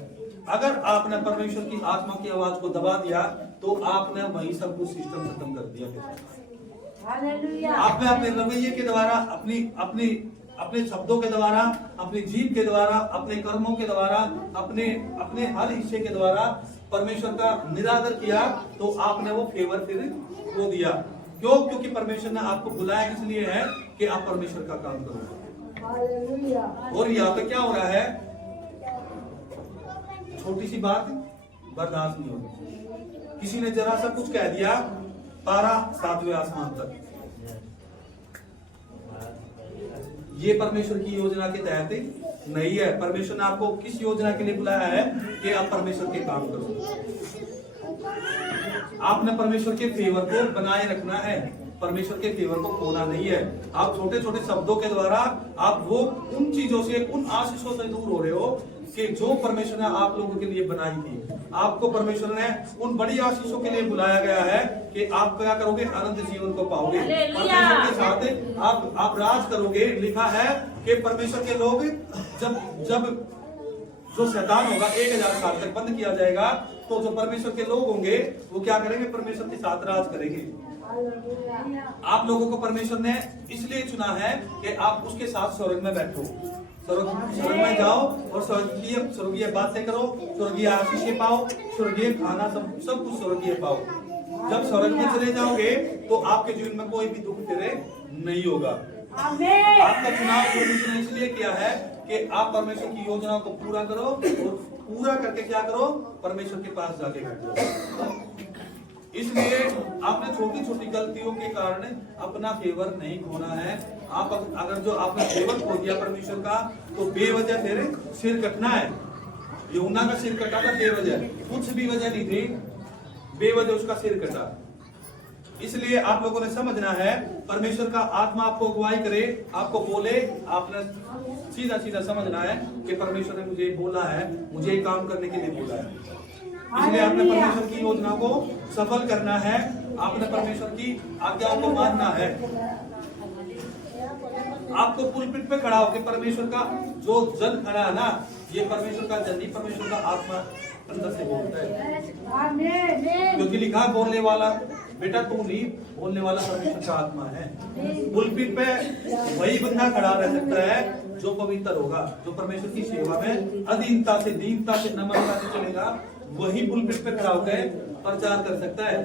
अगर आपने परमेश्वर की आत्मा की आवाज को दबा दिया तो आपने वही सब कुछ सिस्टम खत्म कर दिया। आपने अपने रवैये के द्वारा, अपनी अपनी अपने शब्दों के द्वारा, अपनी जीभ के द्वारा, अपने कर्मों के द्वारा, अपने अपने हर हिस्से के द्वारा परमेश्वर का निरादर किया, तो आपने वो फेवर फिर खो दिया। क्यों? क्योंकि परमेश्वर ने आपको बुलाया इसलिए है कि आप परमेश्वर का काम करो। और यहाँ पे क्या हो रहा है, छोटी सी बात बर्दाश्त नहीं होती। किसी ने जरा सा कुछ कह दिया, पारा 7वें आसमान तक। ये परमेश्वर की योजना के तहत नहीं है। परमेश्वर ने आपको किस योजना के लिए बुलाया है कि आप परमेश्वर के काम करो। आपने परमेश्वर के फेवर को बनाए रखना है, परमेश्वर के फेवर को खोना नहीं है। आप छोटे छोटे शब्दों के द्वारा आप वो उन चीजों से, उन आशीषों से दूर हो रहे हो कि जो परमेश्वर ने आप लोगों के लिए बनाई थी। आपको परमेश्वर ने उन बड़ी आशीषों के लिए बुलाया गया है कि आप क्या करोगे, अनंत जीवन को पाओगे। परमेश्वर के साथ आप राज करोगे। लिखा है कि परमेश्वर के लोग जब जो शैतान होगा 1000 साल तक बंद किया जाएगा, तो जो परमेश्वर के लोग होंगे वो क्या करेंगे, परमेश्वर के साथ राज करेंगे। आप लोगों को परमेश्वर ने इसलिए चुना है कि आप उसके साथ स्वर्ग में बैठो, स्वर्ग में जाओ और स्वर्गीय बातें करो, स्वर्गीय आशीषें पाओ, स्वर्गीय खाना, सब कुछ स्वर्गीय पाओ। जब स्वर्ग में चले जाओगे तो आपके जीवन में कोई भी दुख फिर नहीं होगा। आपका चुनाव परमेश्वर ने इसलिए किया है कि आप परमेश्वर की योजना को पूरा करो, और पूरा करके क्या करो, परमेश्वर के पास जाके बैठो। इसलिए आपने छोटी छोटी गलतियों के कारण अपना फेवर नहीं खोना है। आप अगर जो आपने फेवर खो दिया परमेश्वर का, तो बेवजह फिर सिर कटना है। यूहन्ना का सिर कटा था बेवजह, कुछ भी वजह नहीं थी, बेवजह उसका सिर कटा। इसलिए आप लोगों ने समझना है, परमेश्वर का आत्मा आपको अगुवाई करे, आपको बोले, आपने सीधा सीधा समझना है कि परमेश्वर ने मुझे बोला है, मुझे काम करने के लिए बोला है। इसलिए आपने परमेश्वर की योजना को सफल करना है, आपने परमेश्वर की आज्ञाओं को मानना है। आपको पुलपिट पे खड़ा होकर परमेश्वर का जो जन खड़ा है ना, ये परमेश्वर का जन नहीं, परमेश्वर का आत्मा अंदर से बोलता है। क्योंकि लिखा बोलने वाला बेटा तू नहीं, बोलने वाला परमेश्वर का आत्मा है। पुलपिट पे वही बंदा खड़ा रह सकता है जो पवित्र होगा, जो परमेश्वर की सेवा में अधीनता से, दीनता से, नम्रता से चलेगा, वही पुलपिट पे खड़ा होकर प्रचार कर सकता है।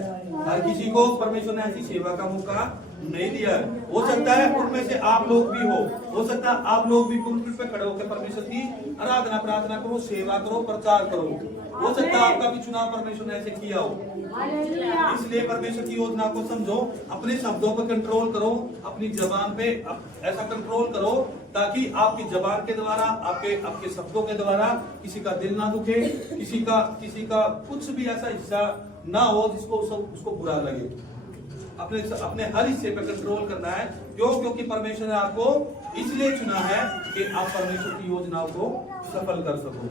हर किसी को परमेश्वर ने ऐसी सेवा का मौका नहीं दिया है। हो सकता है उनमें से आप लोग भी हो सकता है आप लोग भी पुलपिट पे खड़े होकर परमेश्वर की आराधना प्रार्थना करो, सेवा करो, प्रचार करो। हो सकता है आपका भी चुनाव परमेश्वर ने ऐसे किया हो। इसलिए परमेश्वर की योजना को समझो, अपने शब्दों पर कंट्रोल करो, अपनी जबान पे ऐसा कंट्रोल करो ताकि आपकी जबान के द्वारा, आपके शब्दों के द्वारा किसी का दिल ना दुखे, किसी का कुछ भी ऐसा हिस्सा ना हो जिसको उसको बुरा लगे। अपने हर हिस्से पे कंट्रोल करना है। क्यों? क्योंकि परमेश्वर ने आपको इसलिए चुना है कि आप परमेश्वर की योजनाओं को सफल कर सको,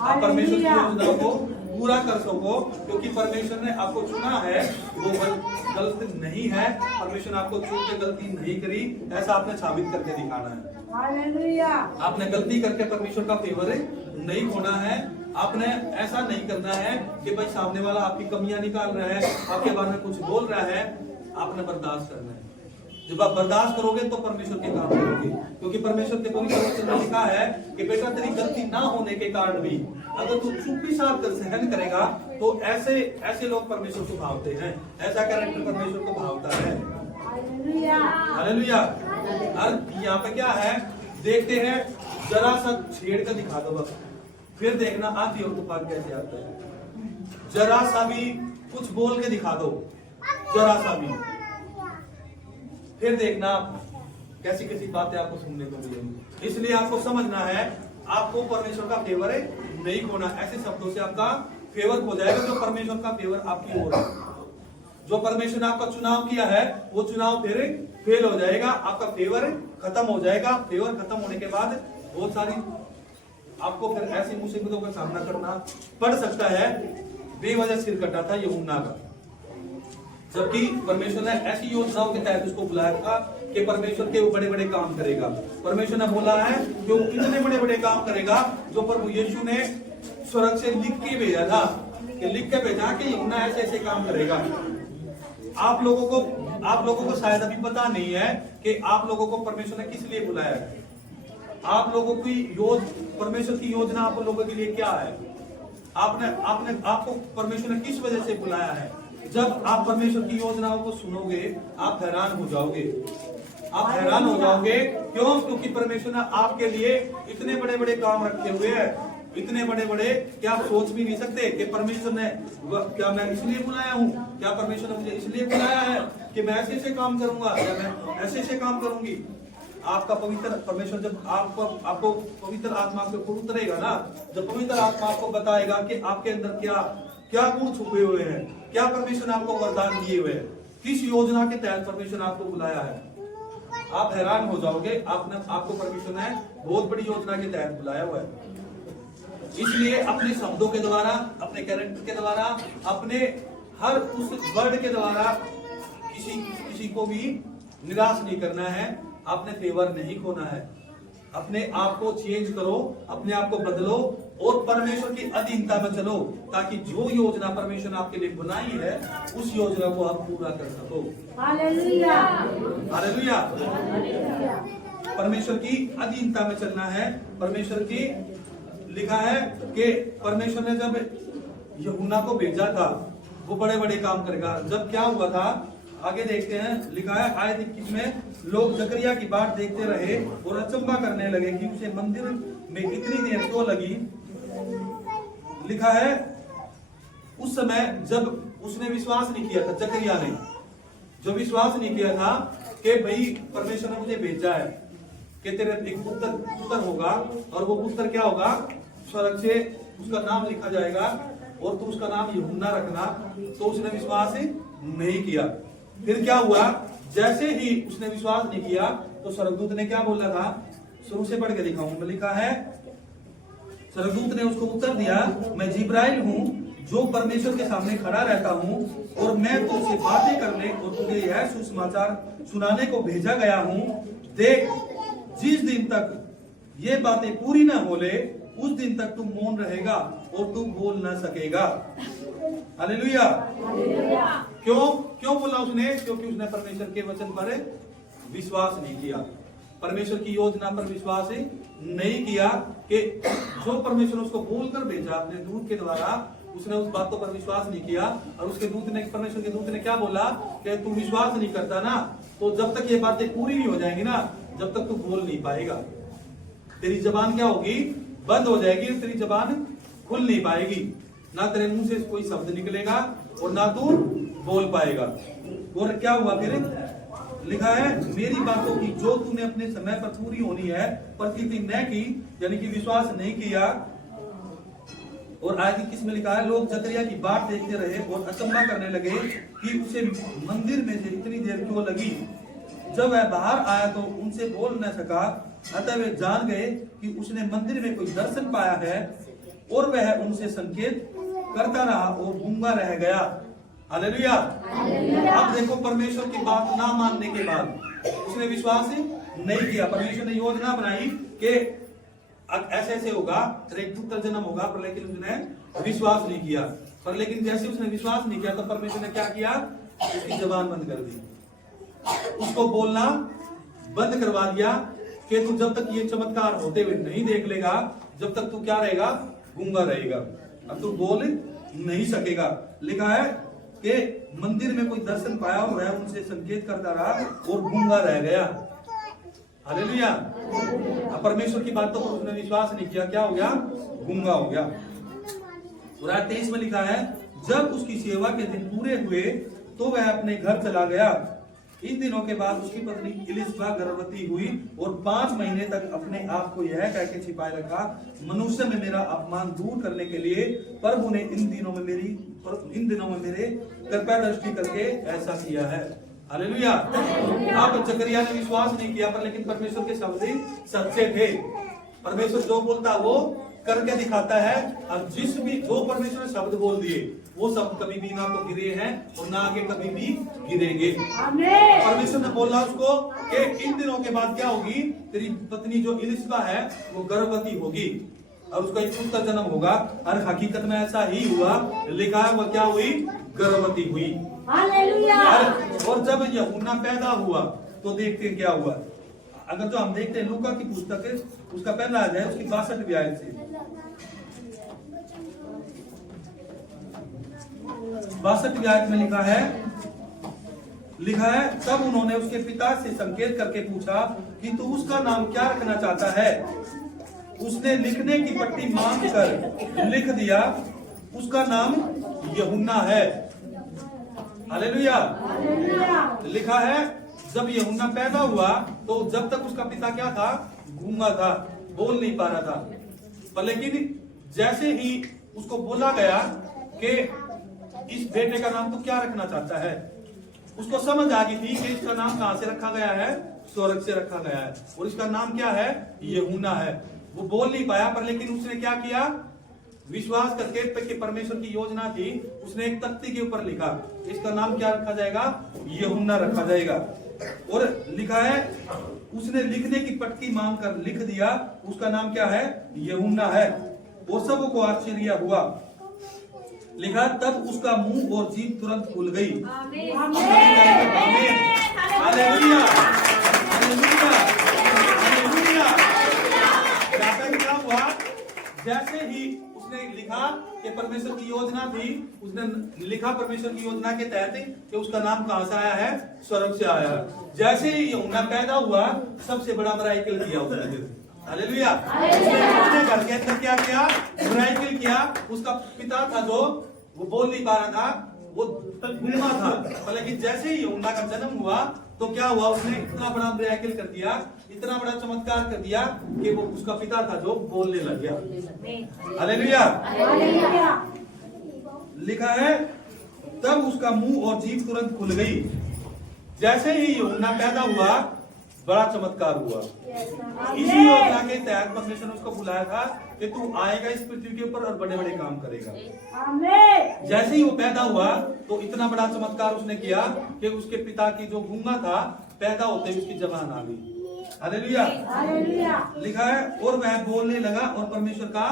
आप परमेश्वर की योजनाओं को पूरा कर सको। क्योंकि परमेश्वर ने आपको चुना है, वो गलत नहीं है। परमेश्वर ने आपको चुन के गलती नहीं करी, ऐसा आपने साबित करके दिखाना है। आपने गलती करके परमेश्वर का फेवर नहीं खोना है। आपने ऐसा नहीं करना है कि भाई सामने वाला आपकी कमियां निकाल रहा है, आपके बारे में कुछ बोल रहा है, आपने बर्दाश्त करना है। जब आप बर्दाश्त करोगे तो परमेश्वर के काम करोगे। क्योंकि परमेश्वर के पवित्र वचन में लिखा है कि बेटा तेरी गलती ना होने के कारण भी अगर तू चुप्पी साथ सहन करेगा, तो ऐसे लोग परमेश्वर को भावते हैं, ऐसा कैरेक्टर परमेश्वर को भावता है। हालेलुया। और यहाँ पे क्या है, देखते हैं, जरा सा छेड़ कर दिखा दो बस, फिर देखना आंधी और तूफान कैसे आता है। जरा सा भी कुछ बोल के दिखा दो, जरा सा भी, फिर देखना कैसी कैसी बातें आपको सुनने को मिलेंगी। इसलिए आपको समझना है, आपको परमेश्वर का फेवर नहीं खोना। ऐसे शब्दों से आपका फेवर खो जाएगा जो परमेश्वर का फेवर आपकी ओर है। जो परमेश्वर ने आपका चुनाव किया है वो चुनाव फिर फेल हो जाएगा, आपका फेवर खत्म हो जाएगा। फेवर खत्म होने के बाद बहुत सारी आपको फिर ऐसी मुसीबतों का सामना करना पड़ सकता है। बेवजह सिर कटा था यूहन्ना का, जबकि परमेश्वर ने ऐसी योजनाओं के तहत उसको बुलाया था कि परमेश्वर के वो बड़े बड़े काम करेगा। परमेश्वर ने बोला है कि वो इतने बड़े बड़े काम करेगा जो प्रभु यीशु ने स्वर्ग से लिख के भेजा था, कि लिख के भेजा कि यूहन्ना ऐसे ऐसे काम करेगा। आप लोगों को आप लोगों को शायद अभी पता नहीं है कि आप लोगों को परमेश्वर ने किस लिए बुलाया है। आप लोगों की परमेश्वर की योजना आप लोगों के लिए क्या है। आपको परमेश्वर ने किस वजह से बुलाया है। जब आप परमेश्वर की योजनाओं को सुनोगे आप हैरान हो जाओगे। आप हैरान हो जाओगे क्यों? क्योंकि परमेश्वर ने आपके लिए इतने बड़े बड़े काम रखे हुए हैं, इतने बड़े बड़े कि आप सोच भी नहीं सकते कि परमेश्वर ने क्या मैं इसलिए बुलाया हूँ, क्या परमेश्वर ने मुझे इसलिए बुलाया है कि मैं ऐसे ऐसे काम करूंगा या मैं ऐसे ऐसे काम करूंगी। आपका पवित्र परमेश्वर जब आपको पवित्र आत्मा के ऊपर उतरेगा ना, जब पवित्र आत्मा आपको बताएगा कि आपके अंदर क्या क्या गुण छुपे हुए हैं, क्या परमेश्वर ने आपको वरदान दिए हुए हैं, किस योजना के तहत परमेश्वर ने आपको बुलाया है, आप हैरान हो जाओगे। आपको परमेश्वर ने बहुत बड़ी योजना के तहत बुलाया हुआ है। इसलिए अपने शब्दों के द्वारा, अपने कैरेक्टर के द्वारा, अपने हर उस वर्ड के द्वारा किसी को भी निराश नहीं करना है, अपने फेवर नहीं खोना है। अपने आप को चेंज करो, अपने आप को बदलो और परमेश्वर की अधीनता में चलो, ताकि जो योजना परमेश्वर ने आपके लिए बनाई है उस योजना को आप पूरा कर सको। Hallelujah, hallelujah. परमेश्वर की अधीनता में चलना है। परमेश्वर की लिखा है कि परमेश्वर ने जब यूहन्ना को भेजा था वो बड़े बड़े काम करेगा। जब क्या हुआ था आगे देखते हैं, लिखा है आयत 21 में, लोग जकरिया की बाट देखते रहे और अचंभा करने लगे कि उसे मंदिर में इतनी देर क्यों लगी। लिखा है उस समय जब उसने विश्वास नहीं किया था, जकरिया ने जो विश्वास नहीं किया था कि भाई परमेश्वर ने मुझे भेजा है कि तेरे एक पुत्र होगा और वो पुत्र क्या होगा, स्वर्ग से उसका नाम लिखा जाएगा और तू उसका नाम यूहन्ना रखना, तो उसने विश्वास नहीं किया। फिर क्या हुआ, जैसे ही उसने विश्वास नहीं किया तो स्वर्गदूत ने क्या बोला था, शुरू से पढ़ के दिखाऊं। लिखा है स्वर्गदूत ने उसको उत्तर दिया, मैं जिब्राइल हूँ जो परमेश्वर के सामने खड़ा रहता हूँ और मैं तुझसे बातें करने और तुझे यह सुसमाचार सुनाने को भेजा गया हूँ। देख, जिस दिन तक ये बातें पूरी न हो ले उस दिन तक तू मौन रहेगा और तू बोल न सकेगा। हालेलुया। क्यों बोला उसने? क्योंकि उसने परमेश्वर के वचन पर विश्वास नहीं किया, परमेश्वर की योजना पर विश्वास नहीं किया कि जो परमेश्वर उसको बोलकर भेजा अपने दूत के द्वारा, उसने उस बातों पर विश्वास नहीं किया। और उसके दूत ने, परमेश्वर के दूत ने क्या बोला कि तू विश्वास नहीं करता ना, तो जब तक ये बातें पूरी नहीं हो जाएंगी ना, जब तक तू बोल नहीं पाएगा। तेरी जबान क्या होगी, बंद हो जाएगी, तेरी जबान खुल नहीं पाएगी, ना तेरे मुंह से कोई शब्द निकलेगा और ना तू बोल पाएगा। और क्या हुआ फिर? लिखा है मेरी बातों की जो तूने अपने समय पर पूरी होनी है प्रतीति न की, यानी कि विश्वास नहीं किया। और आगे किसमें लिखा है, लोग जकरिया की बात देखते रहे और अचंभा करने लगे कि उसे मंदिर में से इतनी देर क्यों लगी। जब वह बाहर आया तो उनसे बोल न सका, अतः वे जान गए कि उसने मंदिर में कोई दर्शन पाया है। और वह उनसे संकेत करता रहा और गूंगा रह गया। हालेलुया। अब देखो, परमेश्वर की बात ना मानने के बाद उसने विश्वास नहीं किया। परमेश्वर ने योजना बनाई कि ऐसे ऐसे होगा, एक पुत्र जन्म होगा, पर लेकिन उसने विश्वास नहीं किया। पर लेकिन जैसे उसने विश्वास नहीं किया तो परमेश्वर ने क्या किया, उसकी जबान बंद कर दी, उसको बोलना बंद करवा दिया कि तू जब तक ये चमत्कार होते हुए नहीं देख लेगा, जब तक तू क्या रहेगा, गूंगा रहेगा, अब तू बोल नहीं सकेगा। लिखा है कि मंदिर में कोई दर्शन पाया और वह उनसे संकेत करता रहा और गूंगा रह गया। हालेलुया। अब परमेश्वर की बातों पर उसने विश्वास नहीं किया, क्या हो गया, गूंगा हो गया। और 23 में लिखा है जब उसकी सेवा के दिन पूरे हुए तो वह अपने घर चला गया। इन दिनों के बाद उसकी पत्नी इलिशबा गर्भवती हुई और 5 महीने तक अपने आप को यह कह के छिपाए रखा, मनुष्य में मेरा अपमान दूर करने के लिए प्रभु ने इन दिनों में मेरे कृपा दृष्टि करके ऐसा किया है। हालेलुया। आप जकरिया ने विश्वास नहीं किया, पर लेकिन परमेश्वर के शब्द सच्चे थे। परमेश्वर जो बोलता वो करके दिखाता है। और जो परमेश्वर ने शब्द बोल दिए वो शब्द कभी भी ना तो गिरे हैं और ना आगे कभी भी गिरेंगे। परमेश्वर ने बोला उसको कि इन दिनों के बाद क्या होगी, तेरी पत्नी जो इलिशबा है वो गर्भवती होगी। और उसका एक पुत्र जन्म होगा। और हकीकत में ऐसा ही हुआ, लिखा है वह क्या हुई, गर्भवती हुई। और जब यूहन्ना पैदा हुआ तो देखते हैं क्या हुआ। अगर जो हम देखते हैं लूका की पुस्तक है, उसका पहला अध्याय उसकी 62वीं आयत से 62वीं आयत में लिखा है तब उन्होंने उसके पिता से संकेत करके पूछा कि तू उसका नाम क्या रखना चाहता है। उसने लिखने की पट्टी मांग कर लिख दिया, उसका नाम यूहन्ना है। हालेलुया। लिखा है जब यूहन्ना पैदा हुआ तो जब तक उसका पिता क्या था, गूंगा था, बोल नहीं पा रहा था। पर लेकिन जैसे ही उसको बोला गया कि इस बेटे का नाम तो क्या रखना चाहता है, उसको समझ आ गई थी कि इसका नाम कहां से रखा गया है, स्वर्ग से रखा गया है। और इसका नाम क्या है, यूहन्ना है। वो बोल नहीं पाया, पर लेकिन उसने क्या किया, विश्वास करके कि परमेश्वर की योजना थी, उसने एक तख्ती के ऊपर लिखा इसका नाम क्या रखा जाएगा, यूहन्ना रखा जाएगा। और लिखा है उसने लिखने की पट्टी मांग कर लिख दिया, उसका नाम क्या है, यूहन्ना है। और सबों को आश्चर्य हुआ। लिखा तब उसका मुंह और जीभ तुरंत खुल गई। Hallelujah, hallelujah, hallelujah. क्या हुआ, जैसे ही उसने लिखा कि परमेश्वर की योजना थी, उसने लिखा परमेश्वर की योजना के तहत कि उसका नाम कहां से आया है, स्वर्ग से आया है। जैसे ही यूहन्ना पैदा हुआ, सबसे बड़ा मिराकिल किया उसने। हालेलुया। उसने घर के अंदर क्या किया, मिराकिल किया। उसका पिता था जो वो बोल नहीं पा रहा था, वो गूंगा था, लेकिन जैसे ही यूहन्ना का जन्म हुआ तो क्या हुआ, उसने इतना बड़ा मिराकिल कर दिया, इतना बड़ा चमत्कार कर दिया कि वो उसका पिता था जो बोलने लग गया। हालेलुया। लिखा है तब उसका मुंह और जीभ तुरंत खुल गई। जैसे ही यूहन्ना पैदा हुआ, बड़ा चमत्कार हुआ। इसी योजना के तहत परमेश्वर ने उसको बुलाया था कि तू आएगा इस पृथ्वी के ऊपर और बड़े बड़े काम करेगा। जैसे ही वो पैदा हुआ तो इतना बड़ा चमत्कार उसने किया कि उसके पिता की जो गूंगा था, पैदा होते ही उसकी जबान आ गई। हालेलुया। लिखा है और वह बोलने लगा और परमेश्वर का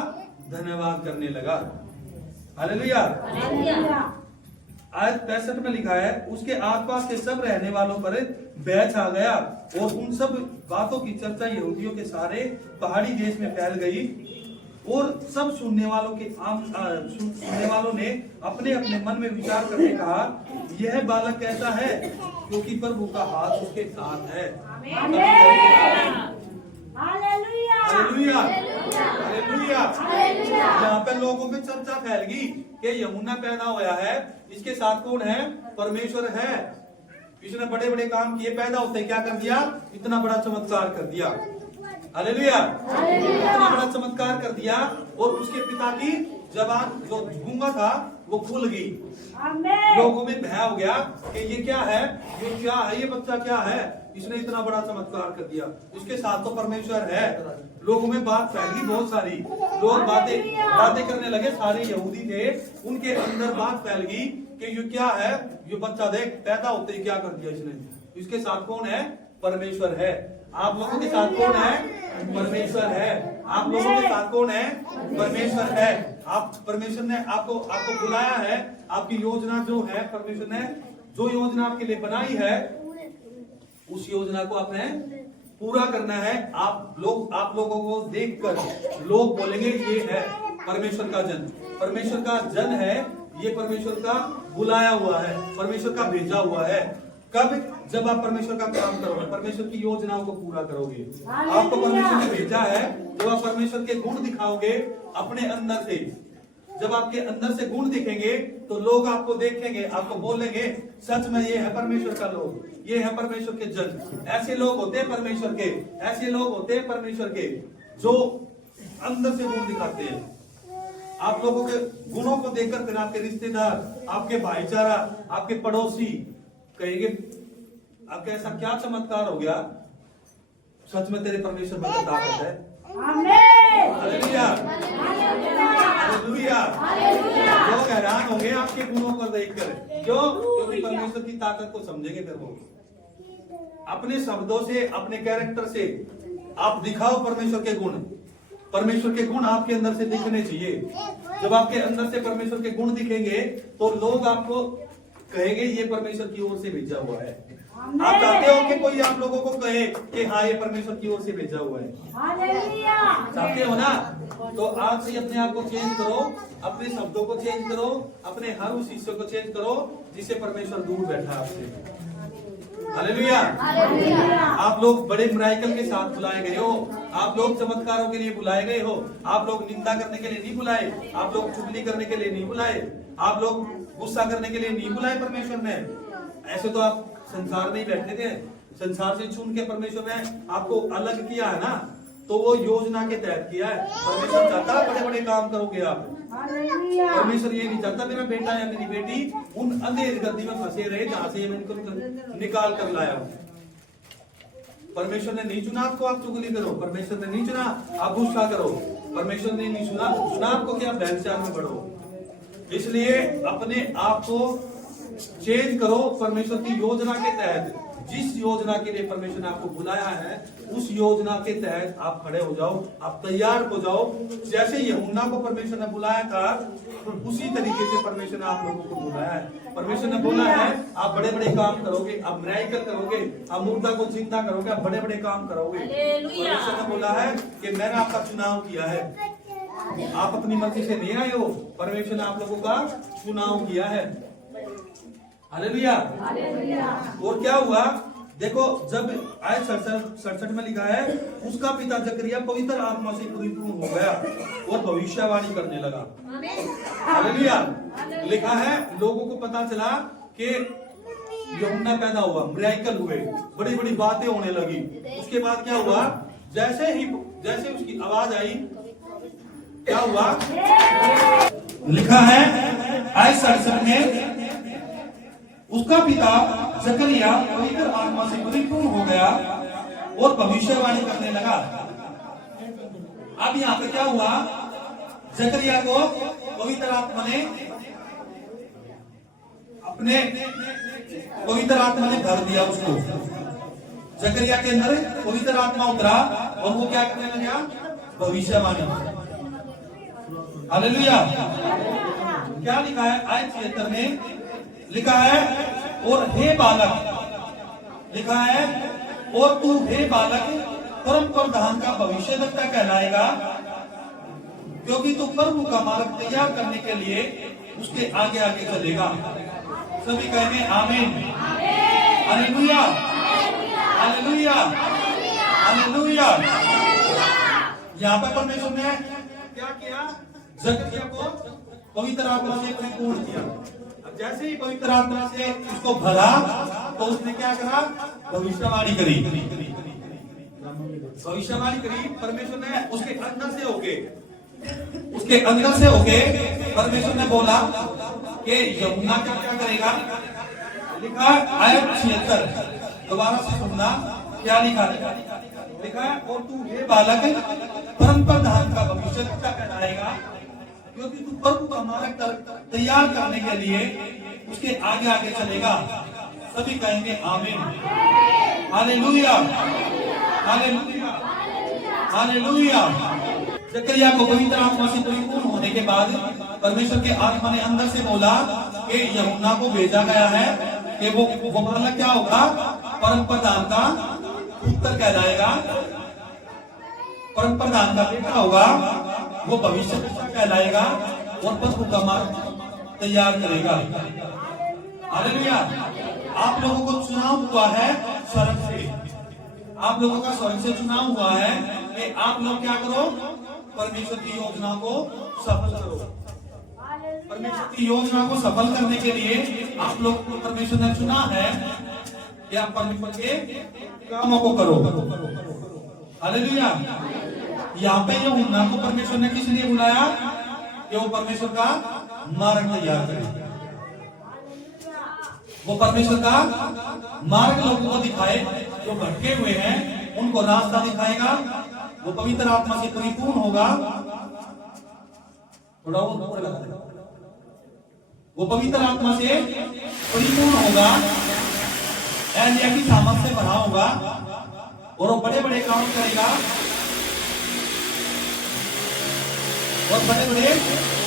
धन्यवाद करने लगा। हालेलुया। आयत 65 में लिखा है उसके आसपास के सब रहने वालों पर भय छा गया और उन सब बातों की चर्चा यहूदियों के सारे पहाड़ी देश में फैल गई। और सब सुनने वालों ने अपने अपने मन में विचार करके कहा, यह बालक कैसा है, क्योंकि प्रभु का हाथ उसके साथ है। Hallelujah, hallelujah. यहाँ पे लोगों में चर्चा फैल गई कि यूहन्ना पैदा हुआ है, इसके साथ कौन है, परमेश्वर है। इसने बड़े बड़े काम किए, पैदा होते क्या कर दिया, इतना बड़ा चमत्कार कर दिया। हालेलुया। इतना बड़ा चमत्कार कर दिया और उसके पिता की जबान जो गूंगा था वो खुल गई। लोगों में भय हो गया कि ये क्या है, ये क्या है, ये बच्चा क्या है, इसने इतना बड़ा चमत्कार कर दिया, इसके साथ तो परमेश्वर है। लोगों में बात फैल गई, बहुत सारी लोग बातें करने लगे। सारे यहूदी थे, उनके अंदर बात फैल गई कि ये क्या है, ये बच्चा देख पैदा होते ही क्या कर दिया इसने, इसके साथ कौन है, परमेश्वर है। आप लोगों के साथ कौन है, परमेश्वर है। आप लोगों के साथ कौन है, परमेश्वर है। आप परमेश्वर ने आपको बुलाया है, आपकी योजना जो है, परमेश्वर ने जो योजना आपके लिए बनाई है, उस योजना को आपने पूरा करना है। आप लोगों को देखकर लोग बोलेंगे ये है परमेश्वर का जन, परमेश्वर का जन है, ये परमेश्वर का बुलाया हुआ है, परमेश्वर का भेजा हुआ है। कब, जब आप परमेश्वर का काम करोगे, परमेश्वर की योजनाओं को पूरा करोगे। आपको परमेश्वर ने भेजा है, जब आप परमेश्वर के गुण दिखाओगे अपने अंदर से, जब आपके अंदर से गुण दिखेंगे तो लोग आपको देखेंगे, आपको बोलेंगे सच में ये है परमेश्वर का लोग, ये है परमेश्वर के जन। ऐसे लोग होते हैं परमेश्वर के, ऐसे लोग होते हैं परमेश्वर के जो अंदर से गुण दिखाते हैं। आप लोगों के गुणों को देखकर फिर आपके रिश्तेदार, आपके भाईचारा, आपके पड़ोसी कहेंगे आपका ऐसा क्या चमत्कार हो गया, सच में तेरे परमेश्वर में ताकत है। Hallelujah, hallelujah. लोग हैरान होंगे आपके गुणों को देखकर, क्यों, क्योंकि परमेश्वर की ताकत को समझेंगे। फिर वो अपने शब्दों से, अपने कैरेक्टर से आप दिखाओ परमेश्वर के गुण। परमेश्वर के गुण आपके अंदर से दिखने चाहिए। जब आपके अंदर से परमेश्वर के गुण दिखेंगे तो लोग आपको कहेंगे ये परमेश्वर की ओर से भेजा हुआ है। आप चाहते हो कि कोई आप लोगों को कहे कि हाँ ये परमेश्वर की ओर से भेजा हुआ है, चाहते हो ना? तो आज से अपने आप को चेंज करो, अपने शब्दों को चेंज करो, अपने हर उस हिस्से को चेंज करो जिससे परमेश्वर दूर बैठा है आपसे। हालेलुया। आप लोग बड़े मिराकल के साथ बुलाए गए हो, आप लोग चमत्कारों के लिए बुलाए गए हो, आप लोग निंदा करने के लिए नहीं बुलाए, आप लोग चुगली करने के लिए नहीं बुलाए, आप लोग गुस्सा करने के लिए नहीं बुलाए परमेश्वर ने। ऐसे तो आप संसार में ही बैठे थे, संसार से चुन के परमेश्वर ने आपको अलग किया है ना, तो वो योजना के तहत किया है। परमेश्वर चाहता है बड़े बड़े काम करोगे आप। परमेश्वर ये नहीं चाहता मेरा बेटा या मेरी बेटी उन अंधेर गर्दी में फंसे रहे जहां से मैं इनको निकाल कर लाया हूं। परमेश्वर ने नहीं चुना आपको आप चुगली करो, परमेश्वर ने नहीं चुना आप गुस्सा करो, परमेश्वर ने नहीं चुना आपको कि आप व्यभिचार में बढ़ो। इसलिए अपने आप को चेंज करो परमेश्वर की योजना के तहत। जिस योजना के लिए परमेश्वर ने आपको बुलाया है उस योजना के तहत आप खड़े हो जाओ, आप तैयार हो जाओ। जैसे यूहन्ना को परमेश्वर ने बुलाया था उसी तरीके से परमेश्वर ने आप लोगों को बुलाया है। परमेश्वर ने बोला है आप बड़े बड़े काम करोगे, आप मिराकल करोगे, आप मुर्दा को जिंदा करोगे, आप बड़े बड़े काम करोगे। परमेश्वर ने बोला है कि मैंने आपका चुनाव किया है, आप अपनी मर्जी से नहीं आए हो, परमेश्वर ने आप लोगों का चुनाव किया है। हालेलुया। और क्या हुआ देखो, जब आयत 67 में लिखा है उसका पिता जकरिया पवित्र आत्मा से परिपूर्ण हो गया और भविष्यवाणी करने लगा। हालेलुया। लिखा है लोगों को पता चला कि यूहन्ना पैदा हुआ, मिराकल हुए, बड़ी बड़ी बातें होने लगी। उसके बाद क्या हुआ, जैसे उसकी आवाज आई क्या हुआ, लिखा है आयत 67 में उसका पिता जकरिया पवित्र आत्मा से परिपूर्ण हो गया और भविष्यवाणी करने लगा। अब यहाँ पे क्या हुआ, जकरिया को पवित्र आत्मा ने अपने पवित्र आत्मा ने भर दिया। उसको जकरिया के अंदर पवित्र आत्मा उतरा और वो क्या करने लगा, भविष्यवाणी। हालेलुया। क्या लिखा है आयत 76 में, लिखा है और हे बालक, लिखा है और तू हे बालक परम प्रधान का भविष्यद्वक्ता कहलाएगा, क्योंकि तू प्रभु का मार्ग तैयार करने के लिए उसके आगे आगे चलेगा। सभी कहेंगे आमीन। Hallelujah, hallelujah, hallelujah. यहाँ पर परमेश्वर ने क्या किया, जकरिया को पवित्र आत्मा से परिपूर्ण किया। जैसे ही पवित्र आत्मा से उसको भरा तो उसने क्या करा, भविष्यवाणी करी। भविष्यवाणी करी परमेश्वर ने उसके अंदर से होके परमेश्वर ने बोला कि यूहन्ना क्या करेगा। लिखा आयत 76 दोबारा से सुनना क्या लिखा है, लिखा है और तू हे बालक परम प्रधान का भविष्यद्वक्ता कहलाएगा, क्योंकि तू प्रभु का मार्ग तैयार करने के लिए उसके आगे आगे चलेगा। सभी कहेंगे आमीन। Hallelujah, hallelujah, hallelujah. जकरिया को पवित्र आत्मा से परिपूर्ण होने के बाद परमेश्वर के आत्मा ने अंदर से बोला कि यूहन्ना को भेजा गया है कि वो बालक क्या होगा, परम प्रधान का पुत्र कहलाएगा, परम प्रधान का बेटा होगा, वो भविष्य कहलाएगा और प्रभु का मार्ग तैयार करेगा। हालेलुया। आप लोगों को चुनाव हुआ है स्वर्ग से, आप लोगों का स्वर्ग से चुनाव हुआ है कि आप लोग क्या करो, परमेश्वर की योजना को सफल करो। परमेश्वर की योजना को सफल करने के लिए आप लोग को परमेश्वर ने चुना है कि आप परमेश्वर के कामों को करो। हालेलुया। यहाँ पे यूहन्ना को परमेश्वर ने किस लिए बुलाया, कि वो परमेश्वर का मार्ग तैयार करे, वो परमेश्वर का मार्ग लोगों को दिखाए, जो भटके हुए हैं उनको रास्ता दिखाएगा। वो पवित्र आत्मा से परिपूर्ण होगा, थोड़ा वो लगा देगा, वो पवित्र आत्मा से परिपूर्ण होगा, एलिया की सामर्थ से भरा होगा और वो बड़े बड़े काम करेगा। और बड़े बड़े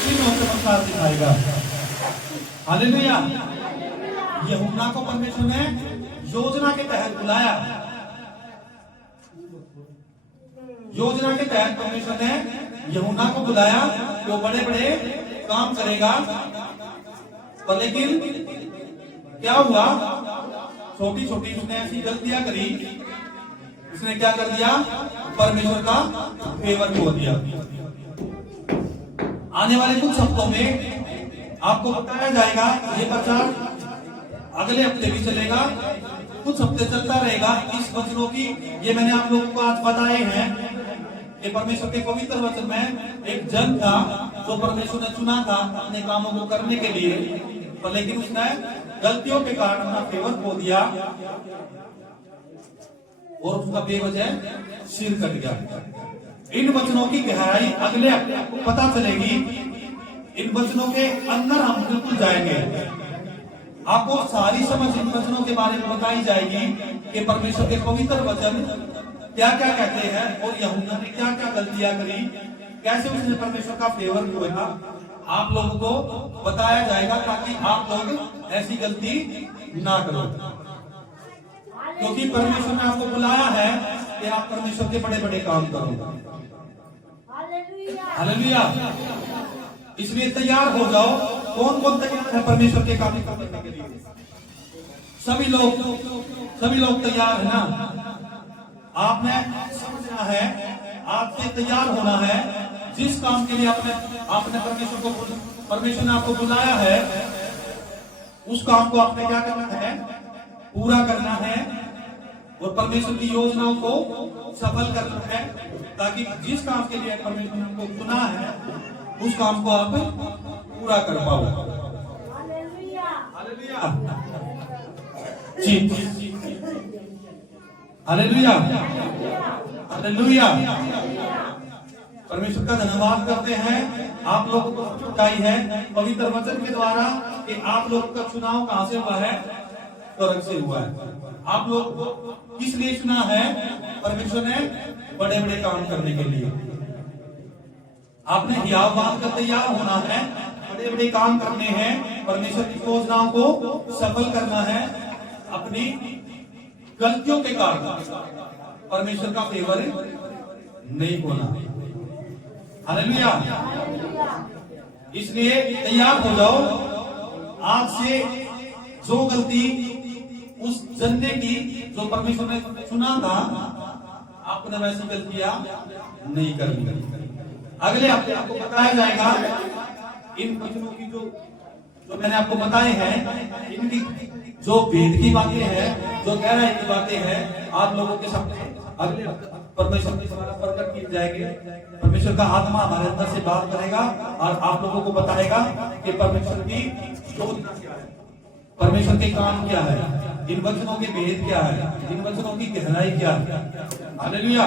चिन्हों से प्रसाद दिखाएगा। हालेलुया। यूहन्ना को परमेश्वर ने योजना के तहत बुलाया। योजना के तहत परमेश्वर ने यूहन्ना को बुलाया कि वो बड़े बड़े काम करेगा। पर लेकिन क्या हुआ, छोटी छोटी उसने ऐसी गलतियां करी, उसने क्या कर दिया, परमेश्वर का फेवर खो दिया। आने वाले कुछ हफ्तों में आपको बताया जाएगा, ये प्रचार अगले हफ्ते भी चलेगा, कुछ हफ्ते चलता रहेगा। इस वचनों की ये मैंने आप लोगों को आज बताए हैं कि परमेश्वर के पवित्र वचन में एक जन था जो परमेश्वर ने चुना था अपने कामों को करने के लिए, पर लेकिन उसने गलतियों के कारण अपना फेवर खो दिया और उसका बेवजह सिर कट गया। इन वचनों की गहराई अगले हफ्ते आपको पता चलेगी। इन वचनों के अंदर हम बिल्कुल जाएंगे, आपको सारी समझ इन वचनों के बारे में बताई जाएगी कि परमेश्वर के पवित्र वचन क्या क्या कहते हैं और यूहन्ना ने क्या क्या गलतियां करी, कैसे उसने परमेश्वर का फेवर खोया, आप लोगों को बताया जाएगा ताकि आप लोग ऐसी गलती ना करो। क्योंकि परमेश्वर ने आपको बुलाया है कि आप परमेश्वर के बड़े बड़े काम करो। हालेलुया। इसलिए तैयार हो जाओ। कौन कौन तैयार है परमेश्वर के काम करने के लिए? सभी लोग तैयार है ना? आपने समझना है, आपसे तैयार होना है। जिस काम के लिए आपने परमेश्वर ने आपको बुलाया है, उस काम को आपने क्या करना है, पूरा करना है और परमेश्वर की योजनाओं को सफल करना है, ताकि जिस काम के लिए परमेश्वर ने आपको चुना है उस काम को आप पूरा कर पाओ। हालेलुया जी, हालेलुया हालेलुया। परमेश्वर का धन्यवाद करते हैं। आप लोगों को बताई है पवित्र वचन के द्वारा कि आप लोग का चुनाव कहां से हुआ है, स्वर्ग से हुआ है। आप लोग को किस लिए चुना है? परमेश्वर ने बड़े बड़े काम करने के लिए। आपने हियाव बात कर तैयार होना है, बड़े बड़े काम करने हैं, परमेश्वर की योजनाओं को सफल करना है। अपनी गलतियों के कारण परमेश्वर का फेवर नहीं होना। हालेलुया। इसलिए तैयार हो जाओ। आज से जो गलती उस जनने की जो परमेश्वर ने चुना था, आपने वैसी गलतियां नहीं करनी। अगले हफ्ते आपको बताया जाएगा इन वचनों की जो मैंने आपको बताए हैं, इनकी जो भेद की बातें हैं, जो गहराई की बातें हैं, आप लोगों के सामने अगले हफ्ते परमेश्वर के द्वारा प्रकट किए जाएंगे। परमेश्वर का आत्मा हमारे अंदर से बात करेगा और आप लोगों को बताएगा कि परमेश्वर की योजना क्या है, परमेश्वर के काम क्या है, इन वचनों के भेद क्या है, इन वचनों की गहराई क्या है। हालेलुया।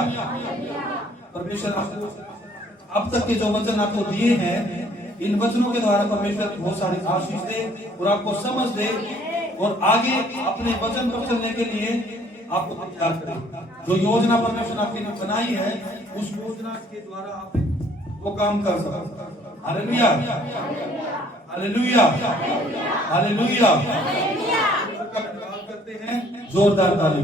परमेश्वर आपको अब तक के जो वचन आपको दिए हैं, इन वचनों के द्वारा परमेश्वर बहुत सारी आशीष दे और आपको समझ दे और आगे अपने वचन पर चलने के लिए आपको तैयार करें। जो योजना परमेश्वर आपके लिए बनाई है, उस योजना के द्वारा आप वो काम कर सकते। Hallelujah hallelujah hallelujah. करते हैं जोरदार ताली।